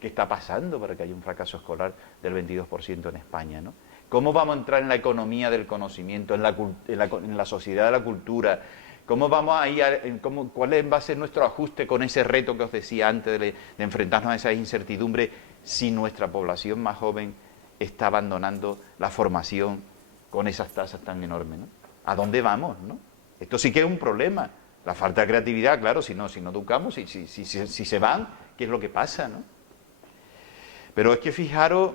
¿Qué está pasando para que haya un fracaso escolar del 22% en España, ¿no? ¿Cómo vamos a entrar en la economía del conocimiento, en la sociedad de la cultura? ¿Cómo vamos a ir cuál va a ser nuestro ajuste con ese reto que os decía antes de enfrentarnos a esa incertidumbre si nuestra población más joven está abandonando la formación con esas tasas tan enormes, ¿no? ¿A dónde vamos, no? Esto sí que es un problema. La falta de creatividad, claro, si no educamos, si se van, ¿qué es lo que pasa, no? Pero es que fijaros,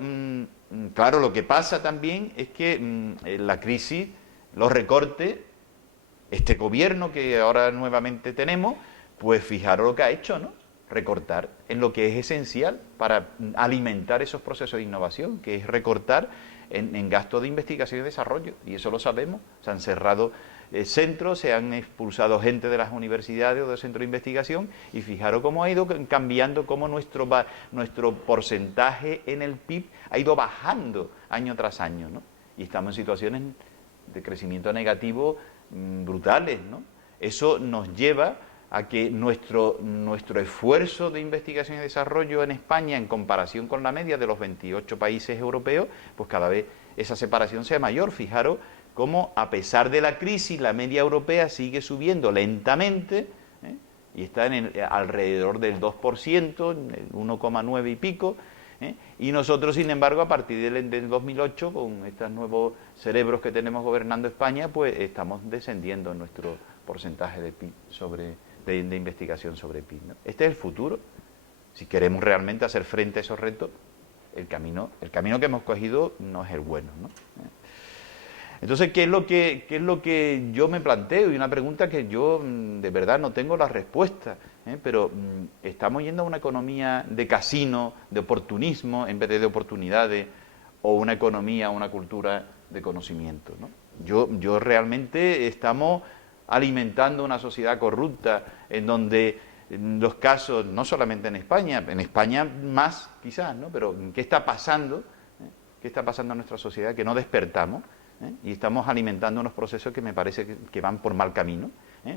claro, lo que pasa también es que la crisis, los recortes, este gobierno que ahora nuevamente tenemos, pues fijaros lo que ha hecho, ¿no? Recortar en lo que es esencial para alimentar esos procesos de innovación, que es recortar en gastos de investigación y desarrollo, y eso lo sabemos. Se han cerrado centros, se han expulsado gente de las universidades o de centros de investigación, y fijaros cómo ha ido cambiando, cómo nuestro porcentaje en el PIB ha ido bajando año tras año, ¿no? Y estamos en situaciones de crecimiento negativo brutales, ¿no? Eso nos lleva a que nuestro esfuerzo de investigación y desarrollo en España, en comparación con la media de los 28 países europeos, pues cada vez esa separación sea mayor. Fijaros cómo, a pesar de la crisis, la media europea sigue subiendo lentamente, y está alrededor del 2%, el 1,9 y pico, y nosotros, sin embargo, a partir del 2008, con estos nuevos cerebros que tenemos gobernando España, pues estamos descendiendo en nuestro porcentaje de PIB de investigación sobre PIB, ¿no? Este es el futuro. Si queremos realmente hacer frente a esos retos, el camino que hemos cogido no es el bueno, ¿no? Entonces, ¿qué es lo que yo me planteo? Y una pregunta que yo de verdad no tengo la respuesta, pero ¿estamos yendo a una economía de casino, de oportunismo, en vez de oportunidades, o una economía, una cultura de conocimiento, ¿no? Yo realmente estamos alimentando una sociedad corrupta en donde los casos, no solamente en España más quizás, ¿no? Pero ¿qué está pasando? ¿Qué está pasando en nuestra sociedad? Que no despertamos, y estamos alimentando unos procesos que me parece que van por mal camino,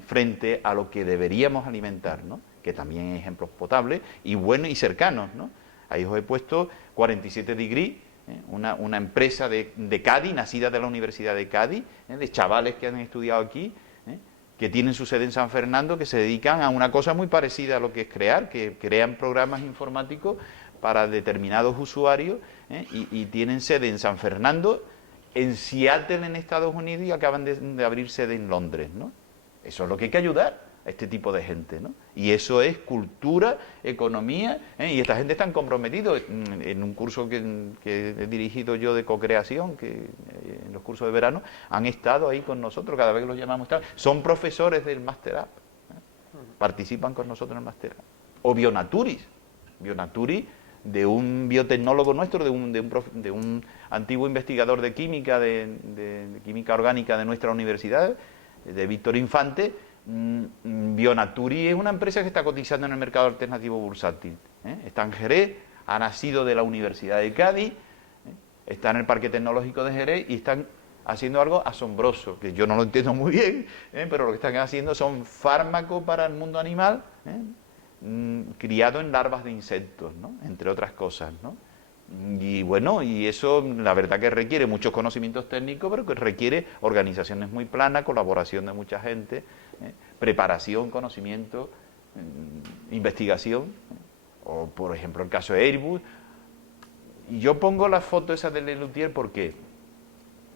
frente a lo que deberíamos alimentar, ¿no? Que también hay ejemplos potables y buenos y cercanos, ¿no? Ahí os he puesto 47 Degree, una empresa de Cádiz, nacida de la Universidad de Cádiz, de chavales que han estudiado aquí, que tienen su sede en San Fernando, que se dedican a una cosa muy parecida a lo que es crear, que crean programas informáticos para determinados usuarios, y tienen sede en San Fernando, en Seattle en Estados Unidos, y acaban de abrir sede en Londres, ¿no? Eso es lo que hay que ayudar a este tipo de gente, ¿no? Y eso es cultura, economía, y esta gente están comprometidos. En un curso que he dirigido yo de co-creación, que en los cursos de verano, han estado ahí con nosotros, cada vez que los llamamos, son profesores del Master Up, participan con nosotros en el Master Up. O Bionaturis, de un biotecnólogo nuestro, de un antiguo investigador de química, de química orgánica de nuestra universidad, de Víctor Infante. Bionaturi es una empresa que está cotizando en el mercado alternativo bursátil. Está en Jerez, ha nacido de la Universidad de Cádiz, está en el Parque Tecnológico de Jerez y están haciendo algo asombroso, que yo no lo entiendo muy bien, pero lo que están haciendo son fármacos para el mundo animal, criado en larvas de insectos, ¿no? Entre otras cosas, ¿no? Y bueno, y eso la verdad que requiere muchos conocimientos técnicos, pero que requiere organizaciones muy planas, colaboración de mucha gente, preparación, conocimiento, investigación, o por ejemplo el caso de Airbus. Y yo pongo la foto esa de Lelutier, ¿por qué?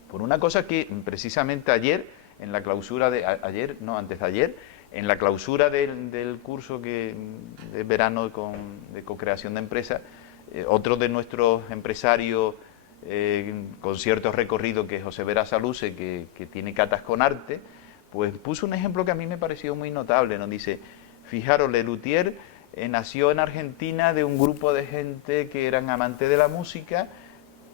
Por una cosa que precisamente ayer, en la clausura de antes de ayer, en la clausura del curso de verano de co-creación de empresas, otro de nuestros empresarios con cierto recorrido, que es José Vera Saluce, que tiene catas con arte, pues puso un ejemplo que a mí me pareció muy notable, ¿no? Dice, fijaros, Lelutier nació en Argentina de un grupo de gente que eran amantes de la música,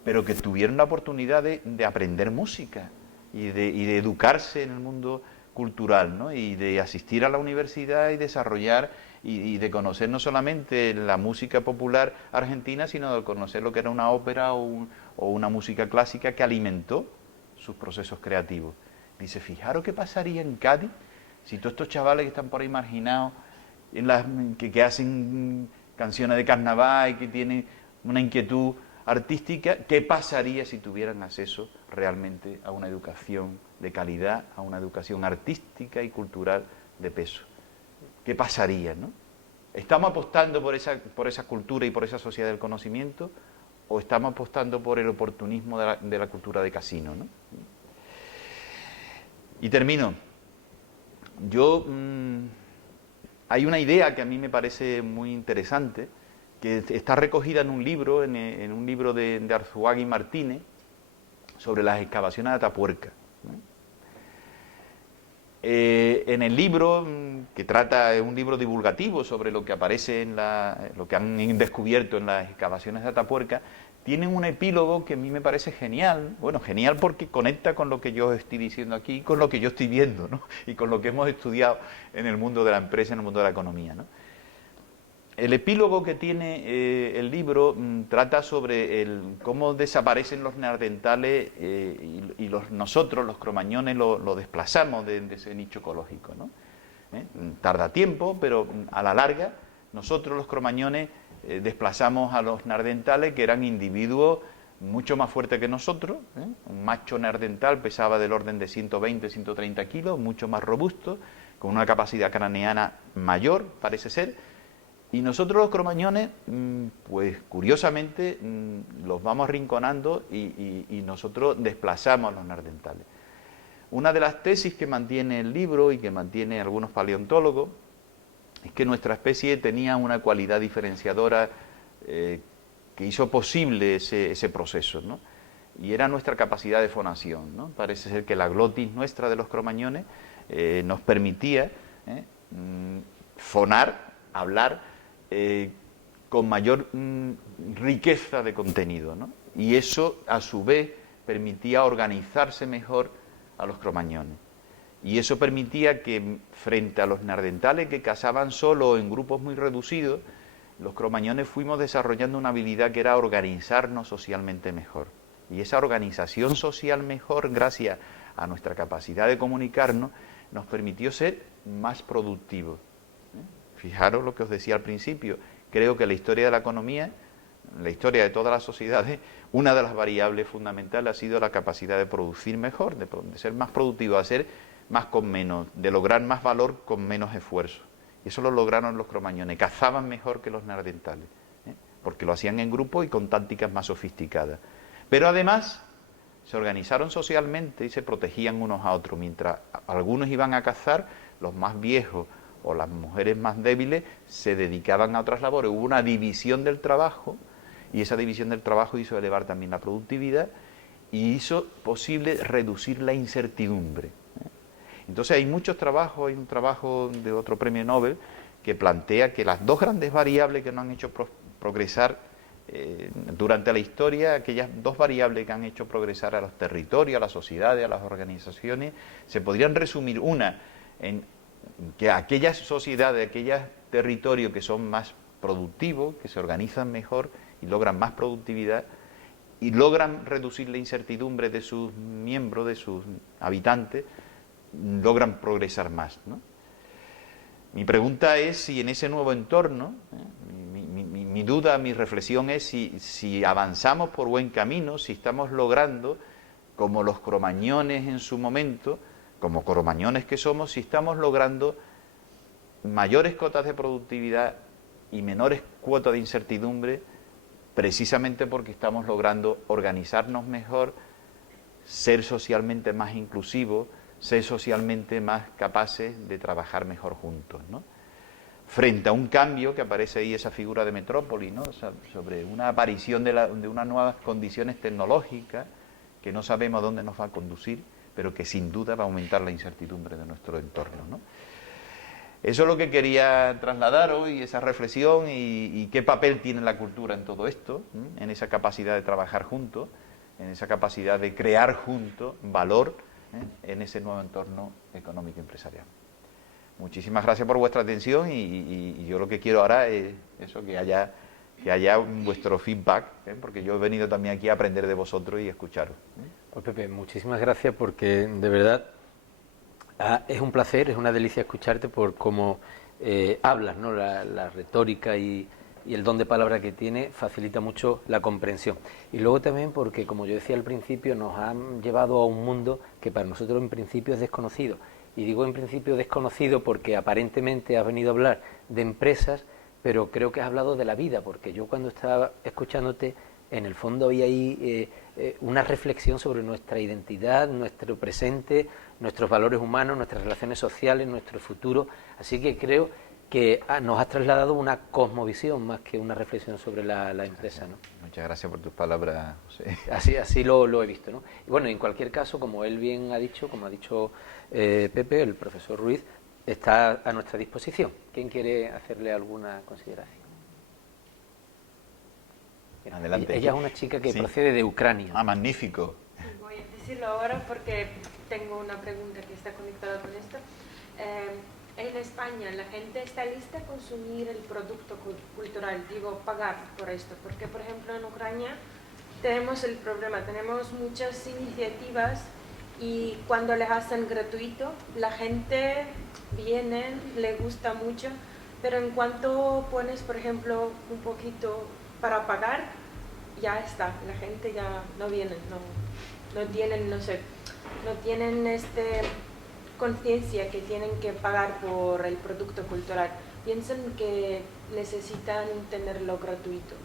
pero que tuvieron la oportunidad de aprender música y de educarse en el mundo cultural, ¿no? Y de asistir a la universidad y desarrollar y de conocer no solamente la música popular argentina, sino de conocer lo que era una ópera o una música clásica que alimentó sus procesos creativos. Dice, fijaros qué pasaría en Cádiz si todos estos chavales que están por ahí marginados, que hacen canciones de carnaval y que tienen una inquietud artística, ¿qué pasaría si tuvieran acceso realmente a una educación de calidad, a una educación artística y cultural de peso? ¿Qué pasaría, no? ¿Estamos apostando por esa cultura y por esa sociedad del conocimiento, o estamos apostando por el oportunismo de la cultura de casino, ¿no? Y termino. Hay una idea que a mí me parece muy interesante, que está recogida en un libro, en un libro de Arzuaga y Martínez, sobre las excavaciones de Atapuerca, ¿no? En el libro, que es un libro divulgativo sobre lo que aparece lo que han descubierto en las excavaciones de Atapuerca, tienen un epílogo que a mí me parece genial. Bueno, genial porque conecta con lo que yo estoy diciendo aquí, con lo que yo estoy viendo, ¿no? Y con lo que hemos estudiado en el mundo de la empresa, en el mundo de la economía, ¿no? El epílogo que tiene el libro trata sobre cómo desaparecen los neandertales y nosotros, los cromañones, lo desplazamos de ese nicho ecológico, ¿no? Tarda tiempo, pero a la larga nosotros, los cromañones, desplazamos a los neandertales, que eran individuos mucho más fuertes que nosotros. Un macho neandertal pesaba del orden de 120, 130 kilos, mucho más robusto, con una capacidad craneana mayor, parece ser. Y nosotros los cromañones, pues curiosamente, los vamos arrinconando y nosotros desplazamos a los neandertales. Una de las tesis que mantiene el libro y que mantiene algunos paleontólogos es que nuestra especie tenía una cualidad diferenciadora que hizo posible ese proceso, ¿no? Y era nuestra capacidad de fonación, ¿no? Parece ser que la glotis nuestra de los cromañones nos permitía fonar, hablar, con mayor riqueza de contenido, ¿no? Y eso, a su vez, permitía organizarse mejor a los cromañones. Y eso permitía que, frente a los neandertales que cazaban solo o en grupos muy reducidos, los cromañones fuimos desarrollando una habilidad que era organizarnos socialmente mejor. Y esa organización social mejor, gracias a nuestra capacidad de comunicarnos, nos permitió ser más productivos. Fijaros lo que os decía al principio, creo que la historia de la economía, la historia de todas las sociedades, una de las variables fundamentales ha sido la capacidad de producir mejor, de ser más productivo, de hacer más con menos, de lograr más valor con menos esfuerzo. Y eso lo lograron los cromañones, cazaban mejor que los neandertales, porque lo hacían en grupo y con tácticas más sofisticadas. Pero además se organizaron socialmente y se protegían unos a otros. Mientras algunos iban a cazar, los más viejos o las mujeres más débiles se dedicaban a otras labores. Hubo una división del trabajo, y esa división del trabajo hizo elevar también la productividad y hizo posible reducir la incertidumbre. Entonces hay muchos trabajos, hay un trabajo de otro premio Nobel que plantea que las dos grandes variables que nos han hecho progresar durante la historia, aquellas dos variables que han hecho progresar a los territorios, a las sociedades, a las organizaciones, se podrían resumir una en que aquellas sociedades, aquellos territorios que son más productivos, que se organizan mejor y logran más productividad y logran reducir la incertidumbre de sus miembros, de sus habitantes, logran progresar más, ¿no? Mi pregunta es si en ese nuevo entorno, mi duda, mi reflexión es si avanzamos por buen camino, si estamos logrando, como los cromañones en su momento, como cromañones que somos, si estamos logrando mayores cotas de productividad y menores cuotas de incertidumbre, precisamente porque estamos logrando organizarnos mejor, ser socialmente más inclusivos, ser socialmente más capaces de trabajar mejor juntos, ¿no? Frente a un cambio que aparece ahí, esa figura de metrópoli, ¿no? Sobre una aparición de unas nuevas condiciones tecnológicas que no sabemos a dónde nos va a conducir, pero que sin duda va a aumentar la incertidumbre de nuestro entorno, ¿no? Eso es lo que quería trasladar hoy, esa reflexión y qué papel tiene la cultura en todo esto, ¿eh? En esa capacidad de trabajar juntos, en esa capacidad de crear juntos valor, en ese nuevo entorno económico empresarial. Muchísimas gracias por vuestra atención y yo lo que quiero ahora es eso, que haya vuestro feedback, porque yo he venido también aquí a aprender de vosotros y a escucharos. Pues Pepe, muchísimas gracias porque de verdad es un placer, es una delicia escucharte por cómo hablas, ¿no? La retórica y el don de palabra que tiene facilita mucho la comprensión. Y luego también porque, como yo decía al principio, nos han llevado a un mundo que para nosotros en principio es desconocido. Y digo en principio desconocido porque aparentemente has venido a hablar de empresas, pero creo que has hablado de la vida, porque yo cuando estaba escuchándote, en el fondo había ahí una reflexión sobre nuestra identidad, nuestro presente, nuestros valores humanos, nuestras relaciones sociales, nuestro futuro. Así que creo que nos has trasladado una cosmovisión más que una reflexión sobre la empresa, ¿no? Muchas gracias por tus palabras, José. Así lo he visto, ¿no? Y bueno, en cualquier caso, como él bien ha dicho, como ha dicho Pepe, el profesor Ruiz, está a nuestra disposición. ¿Quién quiere hacerle alguna consideración? Adelante. Ella es una chica que sí. procede de Ucrania. Ah, magnífico. Sí, voy a decirlo ahora porque tengo una pregunta que está conectada con esto. En España, ¿la gente está lista a consumir el producto cultural? Digo, pagar por esto. Porque, por ejemplo, en Ucrania tenemos el problema, tenemos muchas iniciativas y cuando les hacen gratuito, la gente viene, le gusta mucho, pero en cuanto pones, por ejemplo, un poquito para pagar, ya está, la gente ya no viene, no tienen, no sé, no tienen conciencia que tienen que pagar por el producto cultural. Piensan que necesitan tenerlo gratuito.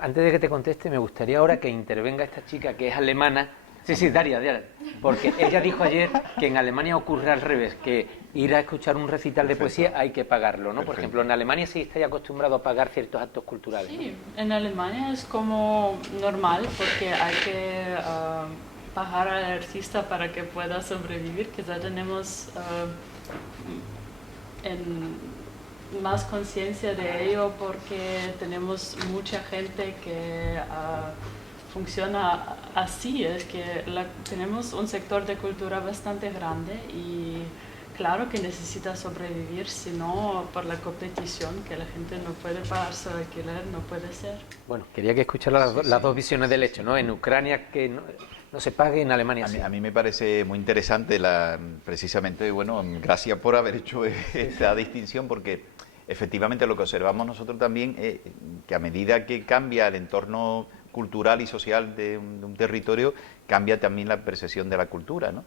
Antes de que te conteste, me gustaría ahora que intervenga esta chica que es alemana. Sí, Daria, porque ella dijo ayer que en Alemania ocurre al revés, que ir a escuchar un recital de poesía hay que pagarlo, ¿no? Por ejemplo, en Alemania sí estáis acostumbrado a pagar ciertos actos culturales, ¿no? Sí, en Alemania es como normal porque hay que pagar al artista para que pueda sobrevivir. Quizá tenemos más conciencia de ello porque tenemos mucha gente que funciona así, es que tenemos un sector de cultura bastante grande y claro que necesita sobrevivir, si no por la competición, que la gente no puede pagar su alquiler, no puede ser. Bueno, quería que escuchara las dos visiones del hecho, ¿no? En Ucrania que no se pague, en Alemania sí. A mí me parece muy interesante, precisamente, bueno, gracias por haber hecho esta distinción, porque efectivamente lo que observamos nosotros también es que a medida que cambia el entorno cultural y social de un territorio, cambia también la percepción de la cultura, ¿no?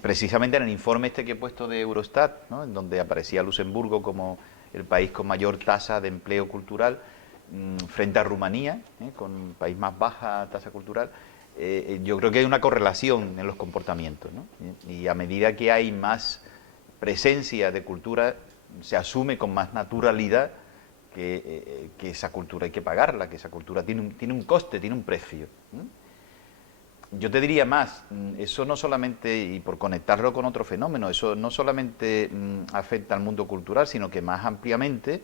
Precisamente en el informe que he puesto de Eurostat, ¿no? En donde aparecía Luxemburgo como el país con mayor tasa de empleo cultural, frente a Rumanía, con un país más baja tasa cultural, yo creo que hay una correlación en los comportamientos, ¿no? Y a medida que hay más presencia de cultura, se asume con más naturalidad que esa cultura hay que pagarla, que esa cultura tiene un coste, tiene un precio. Yo te diría más, eso no solamente, y por conectarlo con otro fenómeno, eso no solamente afecta al mundo cultural, sino que más ampliamente,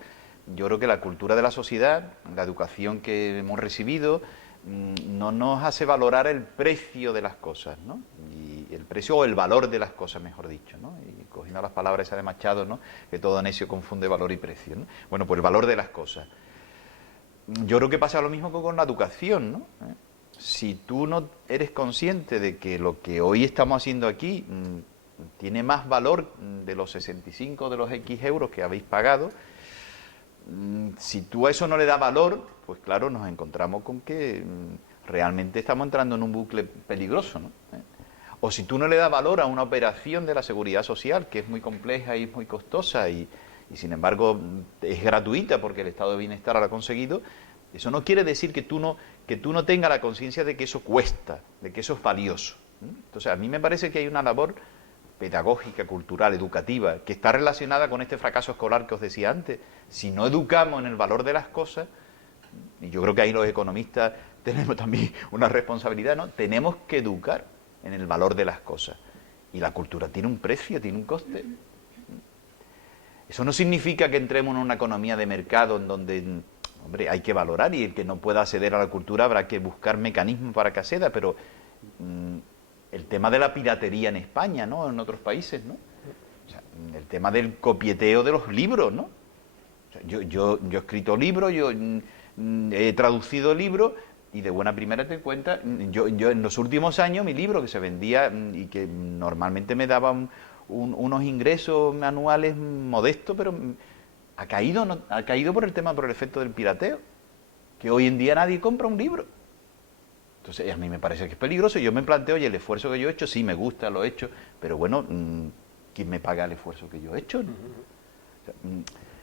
yo creo que la cultura de la sociedad, la educación que hemos recibido, no nos hace valorar el precio de las cosas, ¿no? Y el precio o el valor de las cosas, mejor dicho, ¿no? Y cogiendo las palabras esas de Machado, ¿no? Que todo necio confunde valor y precio, ¿no? Bueno, pues el valor de las cosas. Yo creo que pasa lo mismo con la educación, ¿no? Si tú no eres consciente de que lo que hoy estamos haciendo aquí tiene más valor de los 65 de los X euros que habéis pagado, si tú a eso no le das valor, pues claro, nos encontramos con que realmente estamos entrando en un bucle peligroso, ¿no? O si tú no le das valor a una operación de la seguridad social, que es muy compleja y muy costosa y sin embargo es gratuita porque el estado de bienestar lo ha conseguido, eso no quiere decir que tú no tengas la conciencia de que eso cuesta, de que eso es valioso. Entonces, a mí me parece que hay una labor pedagógica, cultural, educativa, que está relacionada con este fracaso escolar que os decía antes. Si no educamos en el valor de las cosas, y yo creo que ahí los economistas tenemos también una responsabilidad, ¿no? Tenemos que educar en el valor de las cosas. Y la cultura tiene un precio, tiene un coste. Eso no significa que entremos en una economía de mercado en donde, hombre, hay que valorar, y el que no pueda acceder a la cultura habrá que buscar mecanismos para que acceda, pero el tema de la piratería en España, ¿no? En otros países, ¿no? O sea, el tema del copieteo de los libros, ¿no? O sea, yo he escrito libros, yo he traducido libros, y de buena primera te cuenta, yo en los últimos años mi libro que se vendía y que normalmente me daba unos ingresos anuales modestos, pero ha caído por el efecto del pirateo, que hoy en día nadie compra un libro. Entonces a mí me parece que es peligroso. Yo me planteo, oye, el esfuerzo que yo he hecho, sí me gusta, lo he hecho, pero bueno, ¿quién me paga el esfuerzo que yo he hecho? ¿No? O sea,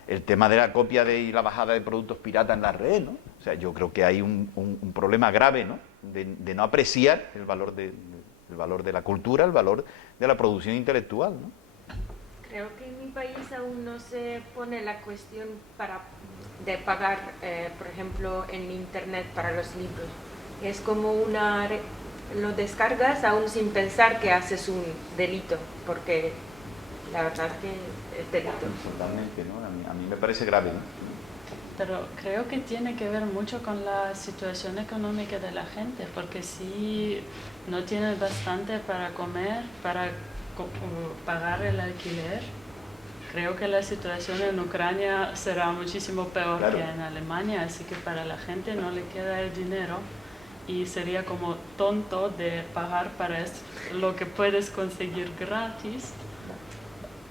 el tema de la copia y la bajada de productos piratas en la red, ¿no? O sea, yo creo que hay un problema grave, ¿no? De no apreciar el valor de la cultura, el valor de la producción intelectual, ¿no? Creo que en mi país aún no se pone la cuestión de pagar, por ejemplo, en internet para los libros. Es como lo descargas aún sin pensar que haces un delito, porque la verdad es que es delito. Totalmente, ¿no? A mí me parece grave, ¿no? Pero creo que tiene que ver mucho con la situación económica de la gente, porque si no tienes bastante para comer, para pagar el alquiler, creo que la situación en Ucrania será muchísimo peor que en Alemania, así que para la gente no le queda el dinero y sería como tonto de pagar para lo que puedes conseguir gratis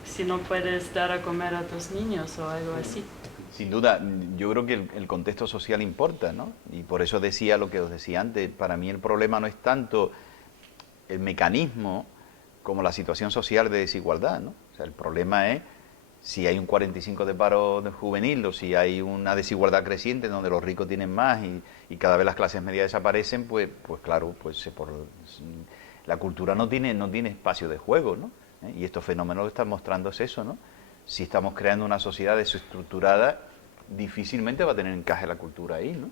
si no puedes dar a comer a tus niños o algo así. Sin duda, yo creo que el contexto social importa, ¿no? Y por eso decía lo que os decía antes, para mí el problema no es tanto el mecanismo como la situación social de desigualdad, ¿no? O sea, el problema es si hay un 45 de paro juvenil o si hay una desigualdad creciente donde los ricos tienen más y cada vez las clases medias desaparecen, pues claro, pues la cultura no tiene espacio de juego, ¿no? Y estos fenómenos lo que están mostrando es eso, ¿no? Si estamos creando una sociedad desestructurada, difícilmente va a tener encaje la cultura ahí, ¿no?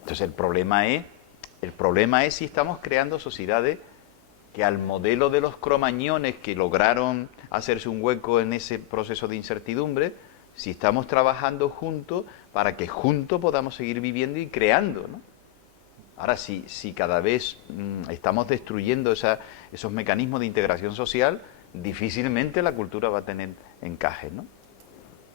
Entonces el problema es si estamos creando sociedades que al modelo de los cromañones que lograron hacerse un hueco en ese proceso de incertidumbre, si estamos trabajando juntos para que juntos podamos seguir viviendo y creando, ¿no? Ahora, si cada vez estamos destruyendo esos mecanismos de integración social, difícilmente la cultura va a tener encaje, ¿no?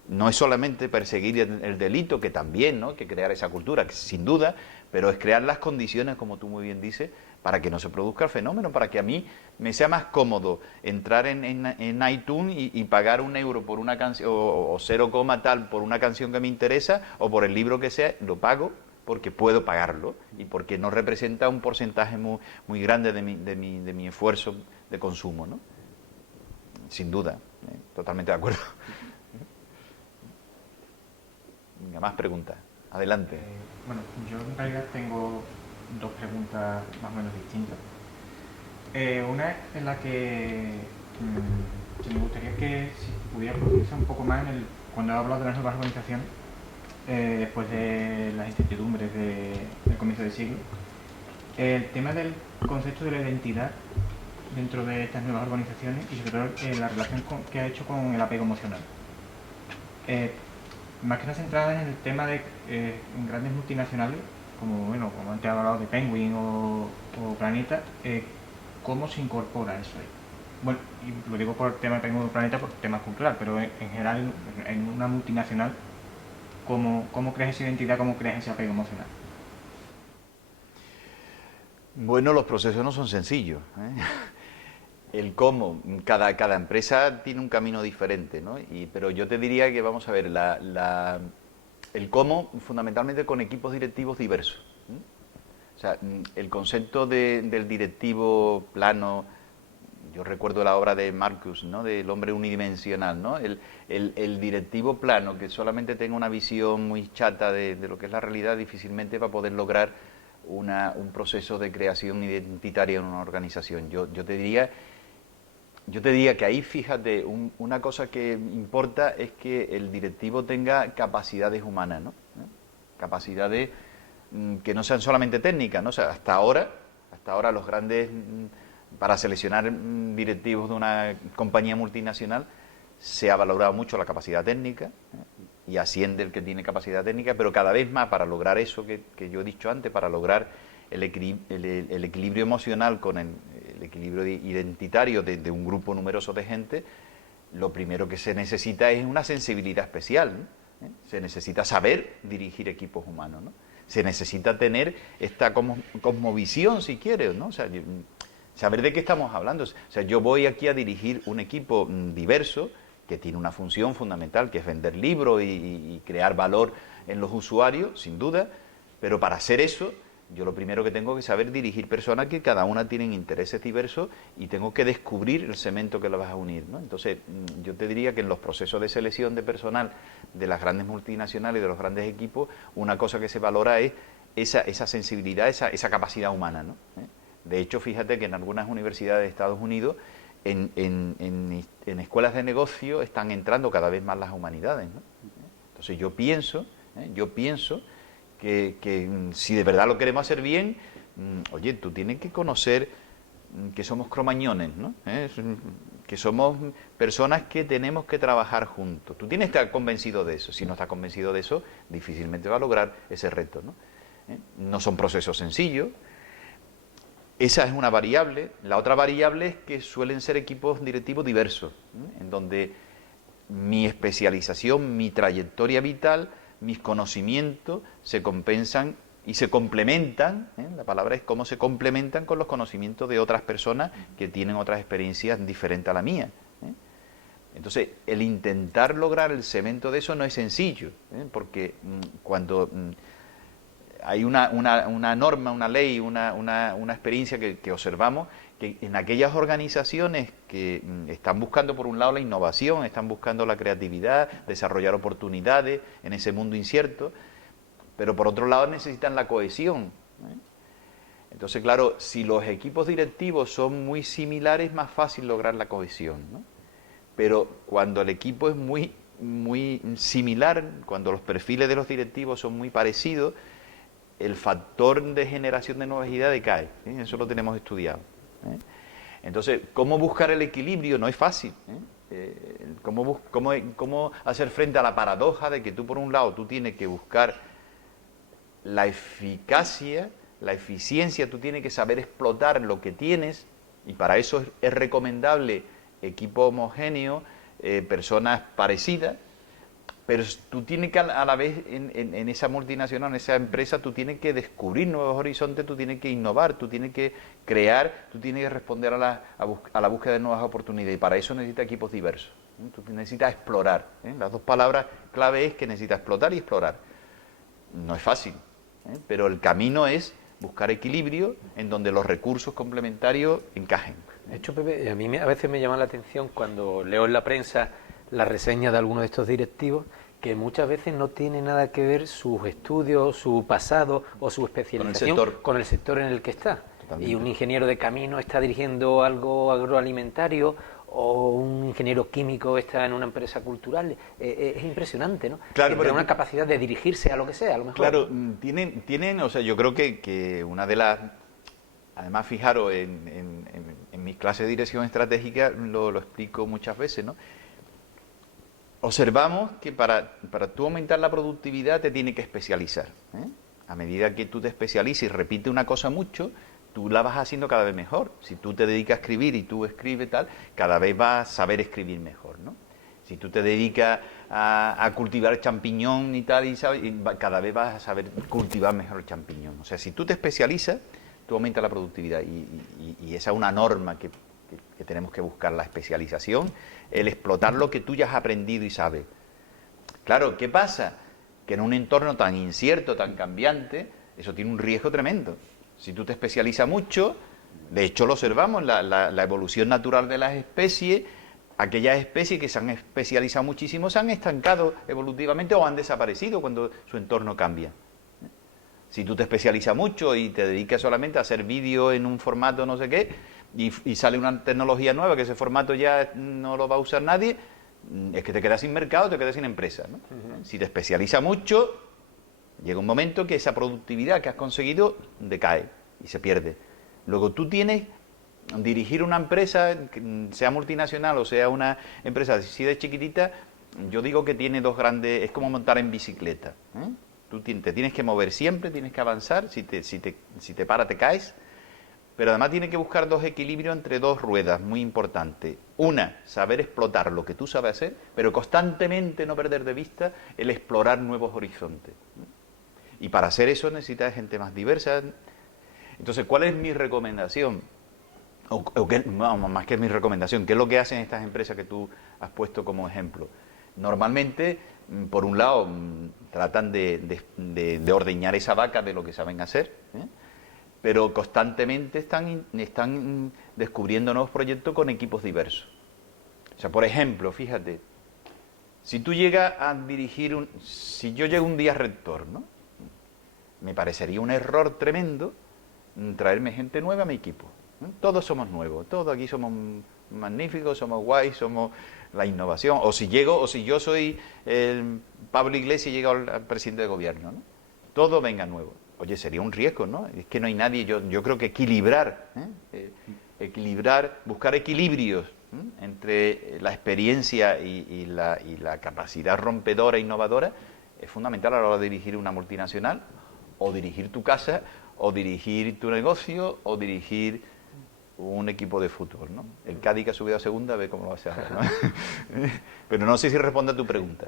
No es solamente perseguir el delito, que también, ¿no? Que crear esa cultura, que sin duda, pero es crear las condiciones, como tú muy bien dices, para que no se produzca el fenómeno, para que a mí me sea más cómodo entrar en iTunes y pagar €1 por una canción, o 0, tal por una canción que me interesa, o por el libro que sea, lo pago porque puedo pagarlo y porque no representa un porcentaje muy grande de mi esfuerzo de consumo, ¿no? Sin duda, totalmente de acuerdo. Venga, más preguntas. Adelante. Bueno, yo en realidad tengo dos preguntas más o menos distintas. Una es la que me gustaría que si pudiera profundizar un poco más cuando he hablado de las nuevas organizaciones, después de las incertidumbres del comienzo del siglo, el tema del concepto de la identidad dentro de estas nuevas organizaciones y sobre todo la relación que ha hecho con el apego emocional. Más que nada centrada en el tema de en grandes multinacionales, como antes he hablado de Penguin o Planeta, ¿cómo se incorpora eso ahí? Bueno, y lo digo por el tema de Penguin o Planeta por tema cultural, pero en general en una multinacional, ¿cómo creas esa identidad, cómo creas ese apego emocional? Bueno, los procesos no son sencillos, ¿eh? El cómo, cada empresa tiene un camino diferente, ¿no? Pero yo te diría que, vamos a ver, el cómo fundamentalmente con equipos directivos diversos, ¿eh? O sea, el concepto del directivo plano, yo recuerdo la obra de Marcus, ¿no? Del hombre unidimensional, ¿no? El directivo plano, que solamente tenga una visión muy chata de lo que es la realidad, difícilmente va a poder lograr un proceso de creación identitaria en una organización. Yo te diría que ahí, fíjate, una cosa que importa es que el directivo tenga capacidades humanas, ¿no? Capacidades que no sean solamente técnicas, ¿no? O sea, hasta ahora los grandes, para seleccionar directivos de una compañía multinacional, se ha valorado mucho la capacidad técnica, y asciende el que tiene capacidad técnica, pero cada vez más para lograr eso que yo he dicho antes, para lograr el equilibrio emocional con el equilibrio identitario de un grupo numeroso de gente, lo primero que se necesita es una sensibilidad especial, ¿no? Se necesita saber dirigir equipos humanos, ¿no? Se necesita tener esta cosmovisión, si quieres, ¿no? O sea, saber de qué estamos hablando. O sea, yo voy aquí a dirigir un equipo diverso que tiene una función fundamental, que es vender libros y crear valor en los usuarios, sin duda, pero para hacer eso, yo lo primero que tengo que saber dirigir personas que cada una tienen intereses diversos y tengo que descubrir el cemento que lo vas a unir, ¿no? Entonces, yo te diría que en los procesos de selección de personal de las grandes multinacionales y de los grandes equipos, una cosa que se valora es esa sensibilidad, esa capacidad humana, ¿no? De hecho, fíjate que en algunas universidades de Estados Unidos, en escuelas de negocio están entrando cada vez más las humanidades, ¿no? Entonces yo pienso que si de verdad lo queremos hacer bien, oye, tú tienes que conocer que somos cromañones, ¿no? Que somos personas que tenemos que trabajar juntos. Tú tienes que estar convencido de eso. Si no estás convencido de eso, difícilmente va a lograr ese reto, ¿no? No son procesos sencillos. Esa es una variable. La otra variable es que suelen ser equipos directivos diversos, ¿eh? En donde mi especialización, mi trayectoria vital, mis conocimientos se compensan y se complementan, ¿eh? La palabra es cómo se complementan con los conocimientos de otras personas que tienen otras experiencias diferentes a la mía, ¿eh? Entonces, el intentar lograr el cemento de eso no es sencillo, ¿eh? Porque cuando hay una norma, una ley, una experiencia que observamos, que en aquellas organizaciones que están buscando por un lado la innovación, están buscando la creatividad, desarrollar oportunidades en ese mundo incierto, pero por otro lado necesitan la cohesión, ¿eh? Entonces, claro, si los equipos directivos son muy similares, es más fácil lograr la cohesión, ¿no? Pero cuando el equipo es muy similar, cuando los perfiles de los directivos son muy parecidos, el factor de generación de nuevas ideas decae, ¿eh? Eso lo tenemos estudiado, ¿eh? Entonces, ¿cómo buscar el equilibrio? No es fácil, ¿eh? ¿Cómo hacer frente a la paradoja de que tú, por un lado, tú tienes que buscar la eficacia, la eficiencia, tú tienes que saber explotar lo que tienes, y para eso es recomendable equipo homogéneo, personas parecidas, pero tú tienes que a la vez en esa multinacional, en esa empresa, tú tienes que descubrir nuevos horizontes, tú tienes que innovar, tú tienes que crear, tú tienes que responder a la búsqueda de nuevas oportunidades, y para eso necesitas equipos diversos, ¿eh? Tú necesitas explorar, ¿eh? Las dos palabras clave es que necesitas explotar y explorar. No es fácil, ¿eh? Pero el camino es buscar equilibrio en donde los recursos complementarios encajen. De hecho, Pepe, a mí a veces me llama la atención cuando leo en la prensa la reseña de algunos de estos directivos, que muchas veces no tiene nada que ver sus estudios, su pasado o su especialización con el sector en el que está. Totalmente. Y un ingeniero de camino está dirigiendo algo agroalimentario, o un ingeniero químico está en una empresa cultural. Es impresionante, ¿no? Claro, tiene una capacidad de dirigirse a lo que sea, a lo mejor. Claro, tienen, o sea, yo creo que una de las... Además, fijaros, en mis clases de dirección estratégica lo explico muchas veces, ¿no? Observamos que para tú aumentar la productividad te tiene que especializar, ¿eh? A medida que tú te especializas y repites una cosa mucho, tú la vas haciendo cada vez mejor. Si tú te dedicas a escribir y tú escribes tal, cada vez vas a saber escribir mejor, ¿no? Si tú te dedicas a cultivar champiñón y tal, cada vez vas a saber cultivar mejor el champiñón. O sea, si tú te especializas, tú aumentas la productividad y esa es una norma que tenemos que buscar, la especialización, el explotar lo que tú ya has aprendido y sabes. Claro, ¿qué pasa? Que en un entorno tan incierto, tan cambiante, eso tiene un riesgo tremendo. Si tú te especializas mucho, de hecho lo observamos, la evolución natural de las especies, aquellas especies que se han especializado muchísimo se han estancado evolutivamente o han desaparecido cuando su entorno cambia. Si tú te especializas mucho y te dedicas solamente a hacer vídeos en un formato no sé qué, y sale una tecnología nueva que ese formato ya no lo va a usar nadie, es que te quedas sin mercado, te quedas sin empresa, ¿no? Si te especializas mucho, llega un momento que esa productividad que has conseguido decae y se pierde. Luego tú tienes dirigir una empresa, sea multinacional o sea una empresa así de chiquitita, yo digo que tiene dos grandes, es como montar en bicicleta, ¿eh? Tú te tienes que mover siempre, tienes que avanzar, si te paras te caes, pero además tienes que buscar dos equilibrios entre dos ruedas, muy importante. Una, saber explotar lo que tú sabes hacer, pero constantemente no perder de vista el explorar nuevos horizontes. Y para hacer eso necesitas gente más diversa. Entonces, ¿cuál es mi recomendación? Más que mi recomendación, ¿qué es lo que hacen estas empresas que tú has puesto como ejemplo? Normalmente, por un lado, tratan de ordeñar esa vaca de lo que saben hacer, ¿eh? Pero constantemente están descubriendo nuevos proyectos con equipos diversos. O sea, por ejemplo, fíjate, si tú llegas a dirigir si yo llego un día rector, ¿no? Me parecería un error tremendo traerme gente nueva a mi equipo. Todos somos nuevos, todos aquí somos magníficos, somos guays, somos la innovación. O si yo soy el Pablo Iglesias y llega al presidente de gobierno, ¿no? Todo venga nuevo. Oye, sería un riesgo, ¿no? Es que no hay nadie, yo creo que equilibrar, buscar equilibrios, ¿eh? Entre la experiencia y la capacidad rompedora e innovadora es fundamental a la hora de dirigir una multinacional, o dirigir tu casa, o dirigir tu negocio, o dirigir un equipo de fútbol, ¿no? El Cádiz que ha subido a segunda, ve cómo lo hace ahora, ¿no? Pero no sé si responde a tu pregunta,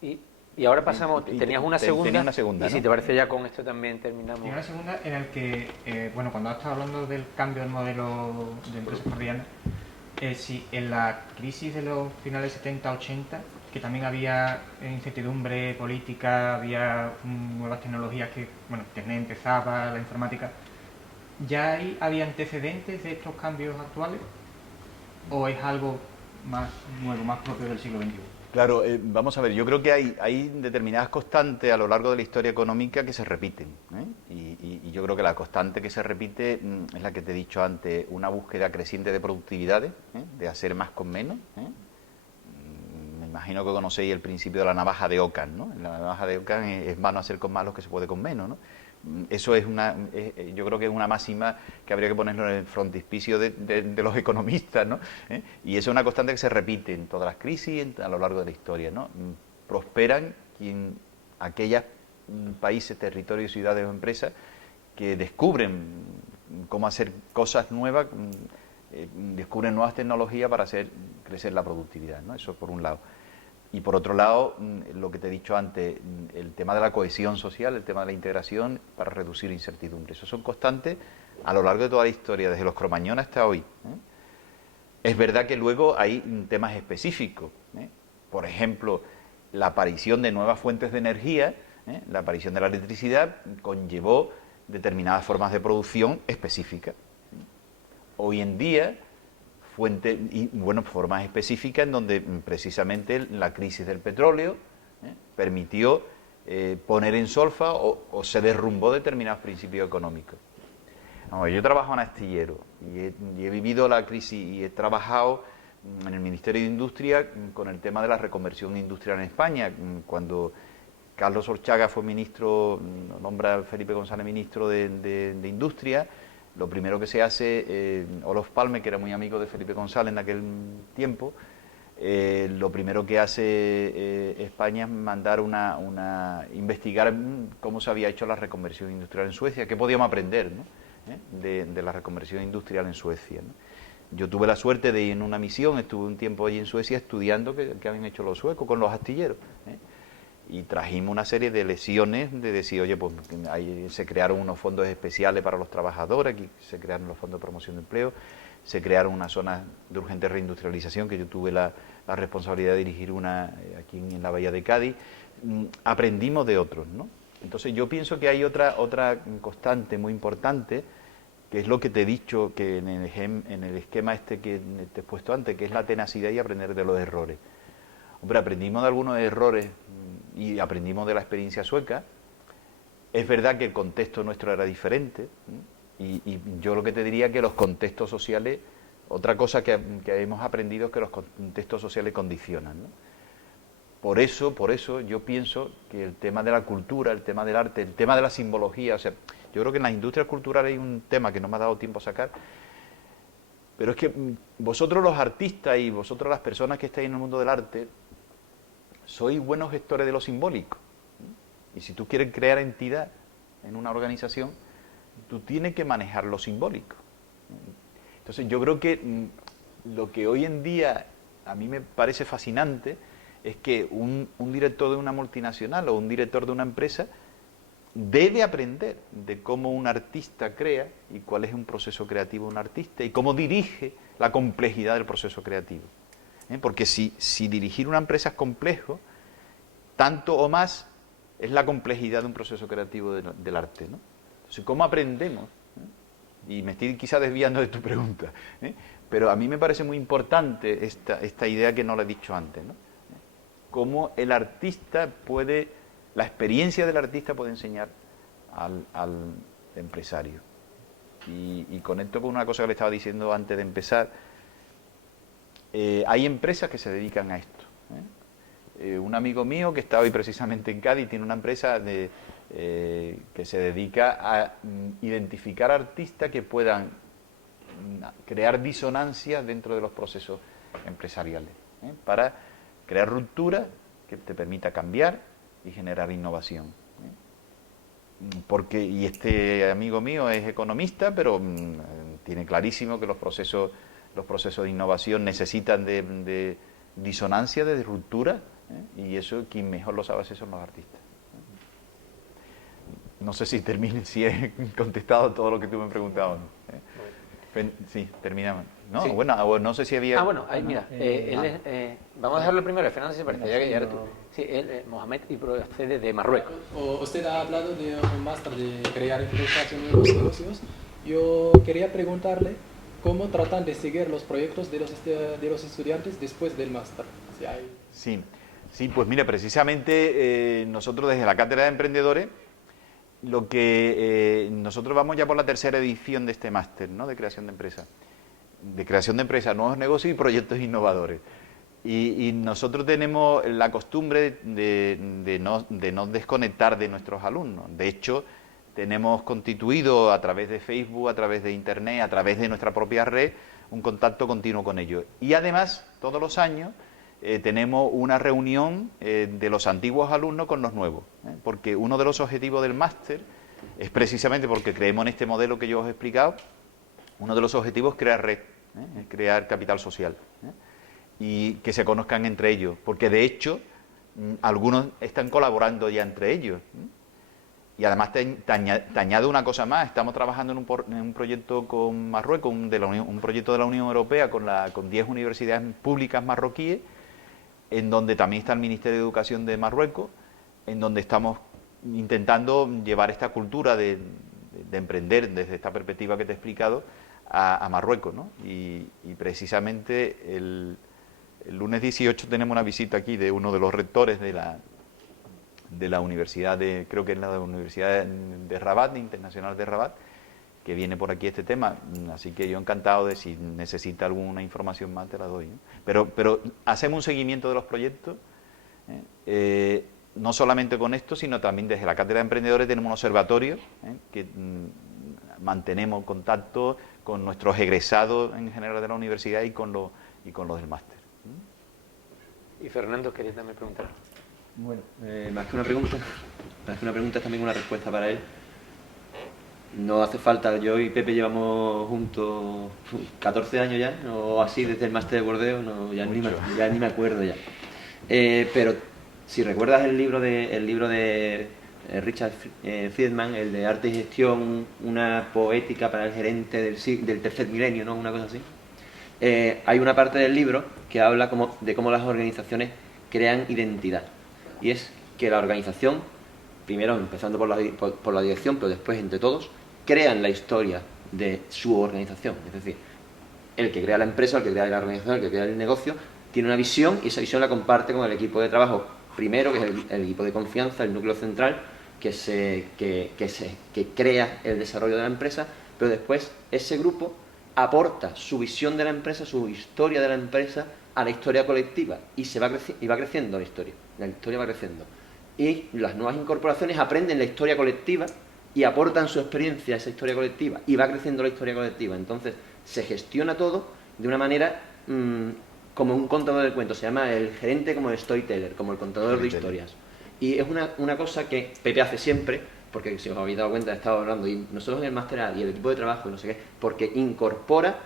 ¿eh? Y ahora pasamos, tenías una segunda, tenía una segunda, y si ¿no? te parece ya con esto también terminamos. Y una segunda en el que, cuando has estado hablando del cambio del modelo de empresas corrientes, si en la crisis de los finales 70-80, que también había incertidumbre política, había nuevas tecnologías que, Internet empezaba, la informática, ¿ya había antecedentes de estos cambios actuales? ¿O es algo más nuevo, más propio del siglo XXI? Claro, vamos a ver, yo creo que hay determinadas constantes a lo largo de la historia económica que se repiten, ¿eh? Y yo creo que la constante que se repite es la que te he dicho antes, una búsqueda creciente de productividades, de hacer más con menos, ¿eh? Me imagino que conocéis el principio de la navaja de Ockham, ¿no? La navaja de Ockham es más no hacer con más lo que se puede con menos, ¿no? Eso es yo creo que es una máxima que habría que ponerlo en el frontispicio de los economistas, ¿no? Y eso es una constante que se repite en todas las crisis a lo largo de la historia, ¿no? Prosperan aquellos países, territorios, ciudades o empresas que descubren cómo hacer cosas nuevas, descubren nuevas tecnologías para hacer crecer la productividad, ¿no? Eso por un lado. Y por otro lado, lo que te he dicho antes, el tema de la cohesión social, el tema de la integración para reducir incertidumbre. Esos son constantes a lo largo de toda la historia, desde los cromañones hasta hoy, ¿eh? Es verdad que luego hay temas específicos, ¿eh? Por ejemplo, la aparición de nuevas fuentes de energía, ¿eh? La aparición de la electricidad conllevó determinadas formas de producción específicas. Hoy en día, formas específicas en donde precisamente la crisis del petróleo permitió poner en solfa o se derrumbó determinados principios económicos. No, yo trabajo en astillero y he vivido la crisis y he trabajado en el Ministerio de Industria con el tema de la reconversión industrial en España. Cuando Carlos Orchaga fue ministro, nombra a Felipe González ministro de Industria, lo primero que se hace, Olof Palme, que era muy amigo de Felipe González en aquel tiempo, lo primero que hace España es mandar investigar cómo se había hecho la reconversión industrial en Suecia, qué podíamos aprender, ¿no? de la reconversión industrial en Suecia, ¿no? Yo tuve la suerte de ir en una misión, estuve un tiempo allí en Suecia estudiando qué habían hecho los suecos con los astilleros, y trajimos una serie de lecciones de decir, oye, pues ahí se crearon unos fondos especiales para los trabajadores, aquí se crearon los fondos de promoción de empleo, se crearon unas zonas de urgente reindustrialización, que yo tuve la responsabilidad de dirigir una aquí en la Bahía de Cádiz. Aprendimos de otros, ¿no? Entonces yo pienso que hay otra constante muy importante, que es lo que te he dicho, que en el esquema este que te he puesto antes, que es la tenacidad y aprender de los errores. Hombre, aprendimos de algunos errores y aprendimos de la experiencia sueca. Es verdad que el contexto nuestro era diferente, y yo lo que te diría que los contextos sociales, otra cosa que hemos aprendido es que los contextos sociales condicionan, ¿no? Por eso yo pienso que el tema de la cultura, el tema del arte, el tema de la simbología, o sea, yo creo que en las industrias culturales hay un tema que no me ha dado tiempo a sacar, pero es que vosotros los artistas y vosotros las personas que estáis en el mundo del arte, sois buenos gestores de lo simbólico. Y si tú quieres crear entidad en una organización, tú tienes que manejar lo simbólico. Entonces yo creo que lo que hoy en día a mí me parece fascinante es que un director de una multinacional o un director de una empresa debe aprender de cómo un artista crea y cuál es un proceso creativo de un artista y cómo dirige la complejidad del proceso creativo. Porque si dirigir una empresa es complejo, tanto o más es la complejidad de un proceso creativo del arte, ¿no? Entonces, ¿cómo aprendemos? Y me estoy quizá desviando de tu pregunta, pero a mí me parece muy importante esta idea que no la he dicho antes, ¿no? Cómo el artista la experiencia del artista puede enseñar al empresario. Y conecto con una cosa que le estaba diciendo antes de empezar. Hay empresas que se dedican a esto. Un amigo mío que está hoy precisamente en Cádiz tiene una empresa que se dedica a identificar artistas que puedan crear disonancias dentro de los procesos empresariales, para crear ruptura que te permita cambiar y generar innovación. Y este amigo mío es economista, pero tiene clarísimo que los procesos de innovación necesitan de disonancia, de ruptura, y eso quien mejor lo sabe hacer son los artistas. No sé si he contestado todo lo que tú me preguntabas. Sí, terminamos. No, sí. Bueno, no sé si había... bueno, mira, vamos a dejarlo primero, Fernando, si te parece, ya que eres tú. Sí, Mohamed, y procede de Marruecos. Usted ha hablado de un máster de crear empresas en nuevos negocios. Yo quería preguntarle cómo tratan de seguir los proyectos de los estudiantes después del máster. Sí, pues mira, precisamente nosotros desde la Cátedra de Emprendedores, nosotros vamos ya por la tercera edición de este máster, ¿no?, de creación de empresas. De creación de empresas, nuevos negocios y proyectos innovadores. Y nosotros tenemos la costumbre de no desconectar de nuestros alumnos. De hecho, tenemos constituido a través de Facebook, a través de Internet, a través de nuestra propia red, un contacto continuo con ellos. Y además, todos los años tenemos una reunión de los antiguos alumnos con los nuevos, porque uno de los objetivos del máster es precisamente porque creemos en este modelo que yo os he explicado. Uno de los objetivos es crear red, crear capital social, y que se conozcan entre ellos, porque de hecho algunos están colaborando ya entre ellos. Y además te añado una cosa más. Estamos trabajando en un proyecto con Marruecos, un proyecto de la Unión Europea con 10 universidades públicas marroquíes, en donde también está el Ministerio de Educación de Marruecos, en donde estamos intentando llevar esta cultura de emprender desde esta perspectiva que te he explicado a Marruecos, ¿no? Y precisamente el lunes 18 tenemos una visita aquí de uno de los rectores de la de la Universidad de, creo que es la Universidad de Rabat, Internacional de Rabat, que viene por aquí este tema, así que yo encantado de si necesita alguna información más te la doy, ¿eh? Pero hacemos un seguimiento de los proyectos, no solamente con esto, sino también desde la Cátedra de Emprendedores tenemos un observatorio, que mantenemos contacto con nuestros egresados en general de la universidad y con los del máster. Y Fernando, ¿querías también preguntar? Bueno, más que una pregunta es también una respuesta para él. No hace falta, yo y Pepe llevamos juntos 14 años ya, o así, desde el máster de bordeo, no, ya ni me acuerdo ya. Pero si recuerdas el libro de Richard Friedman, el de Arte y Gestión, una poética para el gerente del tercer milenio, ¿no? Una cosa así. Hay una parte del libro que habla de cómo las organizaciones crean identidad. Y es que la organización, primero empezando por la dirección, pero después entre todos, crean la historia de su organización. Es decir, el que crea la empresa, el que crea la organización, el que crea el negocio, tiene una visión y esa visión la comparte con el equipo de trabajo. Primero, que es el equipo de confianza, el núcleo central, que crea el desarrollo de la empresa, pero después ese grupo aporta su visión de la empresa, su historia de la empresa a la historia colectiva y va creciendo la historia va creciendo. Y las nuevas incorporaciones aprenden la historia colectiva y aportan su experiencia a esa historia colectiva y va creciendo la historia colectiva. Entonces se gestiona todo de una manera como un contador de cuentos. Se llama el gerente como el storyteller, como el contador de historias. Y es una cosa que Pepe hace siempre, porque si os habéis dado cuenta he estado hablando, y nosotros en el máster y el equipo de trabajo y no sé qué, porque incorpora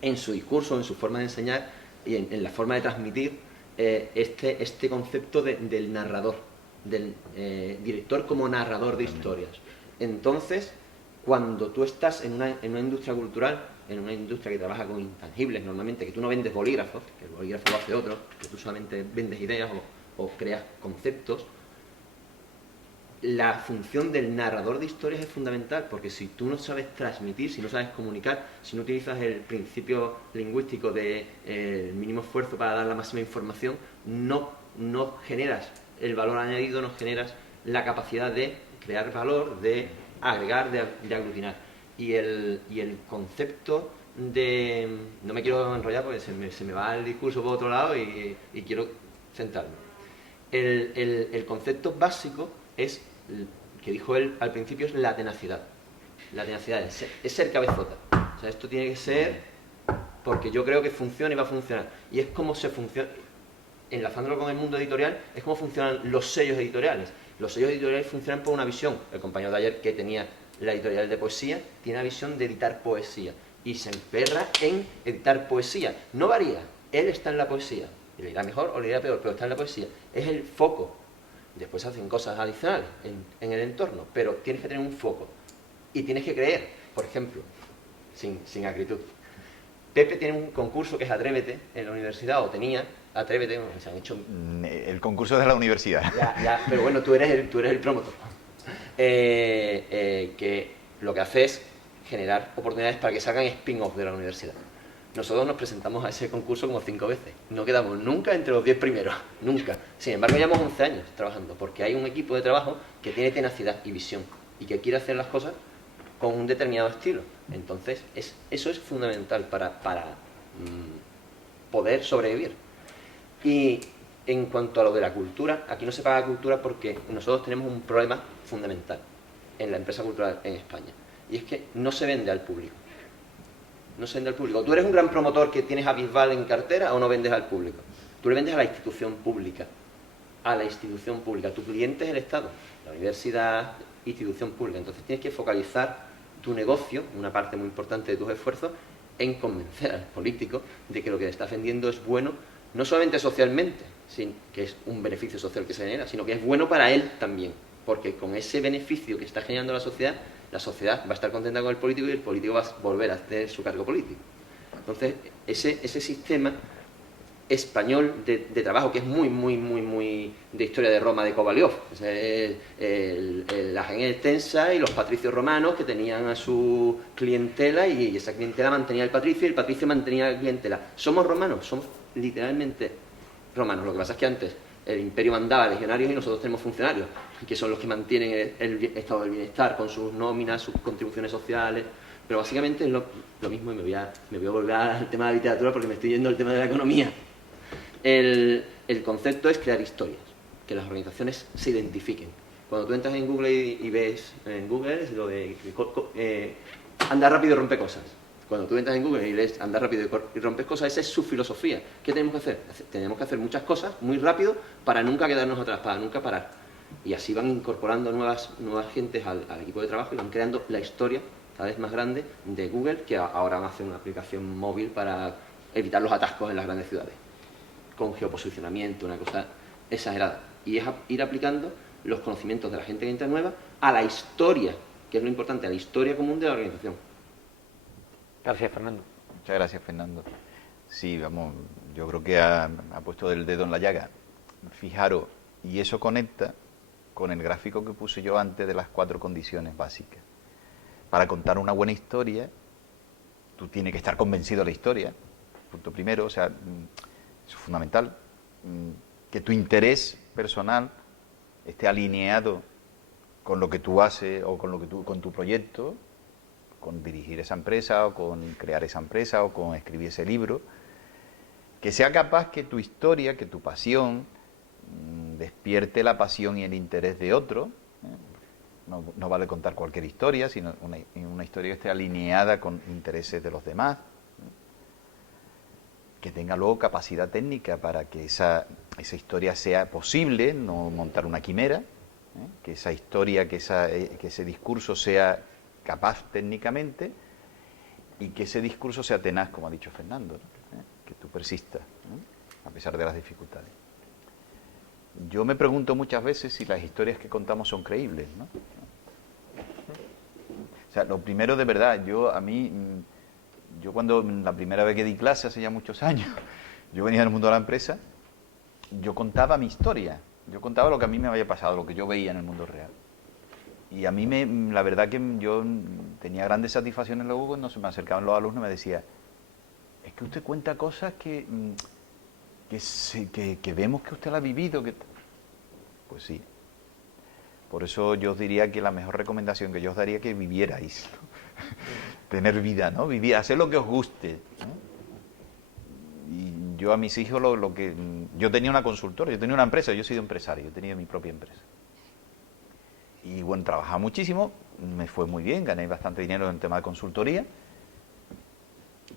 en su discurso, en su forma de enseñar y en la forma de transmitir este concepto del narrador, del director como narrador de historias. Entonces, cuando tú estás en una industria cultural, en una industria que trabaja con intangibles normalmente, que tú no vendes bolígrafos, que el bolígrafo lo hace otro, que tú solamente vendes ideas o creas conceptos, la función del narrador de historias es fundamental, porque si tú no sabes transmitir, si no sabes comunicar, si no utilizas el principio lingüístico de el mínimo esfuerzo para dar la máxima información, no generas el valor añadido, no generas la capacidad de crear valor, de agregar, de aglutinar. Y el concepto de... No me quiero enrollar porque se me va el discurso por otro lado y quiero centrarme. El concepto básico es, que dijo él al principio, es la tenacidad. La tenacidad es ser cabezota. O sea, esto tiene que ser porque yo creo que funciona y va a funcionar. Y es como se funciona, enlazándolo con el mundo editorial, es como funcionan los sellos editoriales. Los sellos editoriales funcionan por una visión. El compañero de ayer que tenía la editorial de poesía tiene la visión de editar poesía y se emperra en editar poesía. No varía, él está en la poesía. Y le irá mejor o le irá peor, pero está en la poesía. Es el foco. Después hacen cosas adicionales en el entorno, pero tienes que tener un foco. Y tienes que creer, por ejemplo, sin acritud. Pepe tiene un concurso que es Atrévete en la universidad, o tenía Atrévete, se han hecho... El concurso de la universidad. Ya, pero bueno, tú eres el promotor. Que lo que hace es generar oportunidades para que salgan spin-off de la universidad. Nosotros nos presentamos a ese concurso como 5 veces. No quedamos nunca entre los 10 primeros. Nunca. Sin embargo, llevamos 11 años trabajando, porque hay un equipo de trabajo que tiene tenacidad y visión y que quiere hacer las cosas con un determinado estilo. Entonces, eso es fundamental para poder sobrevivir. Y en cuanto a lo de la cultura, aquí no se paga cultura porque nosotros tenemos un problema fundamental en la empresa cultural en España. Y es que no se vende al público. No se vende al público. ¿Tú eres un gran promotor que tienes a Bisbal en cartera o no vendes al público? Tú le vendes a la institución pública. A la institución pública. Tu cliente es el Estado, la universidad, institución pública. Entonces tienes que focalizar tu negocio, una parte muy importante de tus esfuerzos, en convencer al político de que lo que le estás vendiendo es bueno, no solamente socialmente, que es un beneficio social que se genera, sino que es bueno para él también. Porque con ese beneficio que está generando la sociedad va a estar contenta con el político y el político va a volver a hacer su cargo político. Entonces, ese sistema español de trabajo, que es muy de historia de Roma, de Kovalyov, la gens extensa y los patricios romanos que tenían a su clientela y esa clientela mantenía al patricio y el patricio mantenía a la clientela. ¿Somos romanos? Somos literalmente romanos. Lo que pasa es que antes el imperio mandaba legionarios y nosotros tenemos funcionarios, que son los que mantienen el estado del bienestar con sus nóminas, sus contribuciones sociales. Pero básicamente es lo mismo, y me voy a volver al tema de la literatura porque me estoy yendo al tema de la economía. El concepto es crear historias, que las organizaciones se identifiquen. Cuando tú entras en Google y ves en Google es lo de anda rápido y rompe cosas. Cuando tú entras en Google y lees anda rápido y rompes cosas, esa es su filosofía. ¿Qué tenemos que hacer? Tenemos que hacer muchas cosas muy rápido para nunca quedarnos atrás, para nunca parar. Y así van incorporando nuevas gentes al equipo de trabajo y van creando la historia cada vez más grande de Google, que ahora van a hacer una aplicación móvil para evitar los atascos en las grandes ciudades, con geoposicionamiento, una cosa exagerada. Y es ir aplicando los conocimientos de la gente que entra nueva a la historia, que es lo importante, a la historia común de la organización. Gracias, Fernando. Muchas gracias, Fernando. Sí, vamos, yo creo que ha puesto el dedo en la llaga. Fijaros, y eso conecta con el gráfico que puse yo antes de las 4 condiciones básicas. Para contar una buena historia, tú tienes que estar convencido de la historia, punto primero, o sea, eso es fundamental, que tu interés personal esté alineado con lo que tú haces o con tu proyecto, con dirigir esa empresa o con crear esa empresa o con escribir ese libro, que sea capaz que tu historia, que tu pasión despierte la pasión y el interés de otro. No vale contar cualquier historia, sino una historia que esté alineada con intereses de los demás, que tenga luego capacidad técnica para que esa historia sea posible, no montar una quimera, que esa historia, que ese discurso sea capaz técnicamente y que ese discurso sea tenaz, como ha dicho Fernando, ¿no? Que tú persistas, ¿no? A pesar de las dificultades. Yo me pregunto muchas veces si las historias que contamos son creíbles, ¿no? O sea, lo primero de verdad, yo cuando la primera vez que di clase hace ya muchos años, yo venía del mundo de la empresa, yo contaba mi historia, yo contaba lo que a mí me había pasado, lo que yo veía en el mundo real. Y a mí la verdad que yo tenía grandes satisfacciones luego cuando se me acercaban los alumnos y me decían, es que usted cuenta cosas que vemos que usted la ha vivido. Pues sí. Por eso yo os diría que la mejor recomendación que yo os daría es que vivierais, ¿no? Tener vida, ¿no? Vivir, hacer lo que os guste, ¿no? Y yo a mis hijos yo tenía una consultora, yo tenía una empresa, yo he sido empresario, yo tenía mi propia empresa. Y bueno, trabajaba muchísimo, me fue muy bien, gané bastante dinero en el tema de consultoría,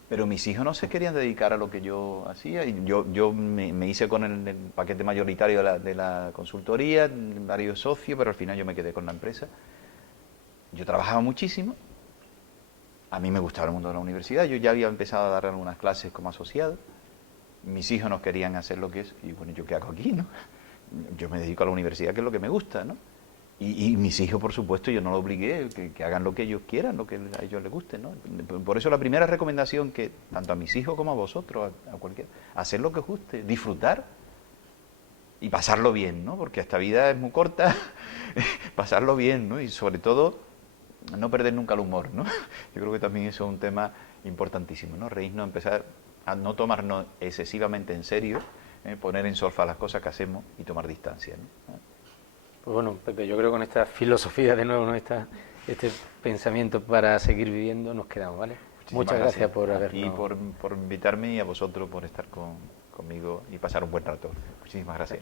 pero mis hijos no se querían dedicar a lo que yo hacía, y yo me hice con el paquete mayoritario de la consultoría, varios socios, pero al final yo me quedé con la empresa. Yo trabajaba muchísimo, a mí me gustaba el mundo de la universidad, yo ya había empezado a dar algunas clases como asociado, mis hijos no querían hacer lo que es, y bueno, ¿yo qué hago aquí, no? Yo me dedico a la universidad, que es lo que me gusta, ¿no? Y mis hijos, por supuesto, yo no los obligué, que hagan lo que ellos quieran, lo que a ellos les guste, ¿no? Por eso la primera recomendación que, tanto a mis hijos como a vosotros, a cualquiera, hacer lo que os guste, disfrutar y pasarlo bien, ¿no? Porque esta vida es muy corta, pasarlo bien, ¿no? Y sobre todo, no perder nunca el humor, ¿no? Yo creo que también eso es un tema importantísimo, ¿no? Reírnos, empezar a no tomarnos excesivamente en serio, poner en solfa las cosas que hacemos y tomar distancia, ¿no? Pues bueno, Pepe, yo creo que con esta filosofía de nuevo, ¿no? Este pensamiento para seguir viviendo, nos quedamos, ¿vale? Muchas gracias por habernos... Y por invitarme y a vosotros por estar conmigo y pasar un buen rato. Muchísimas gracias.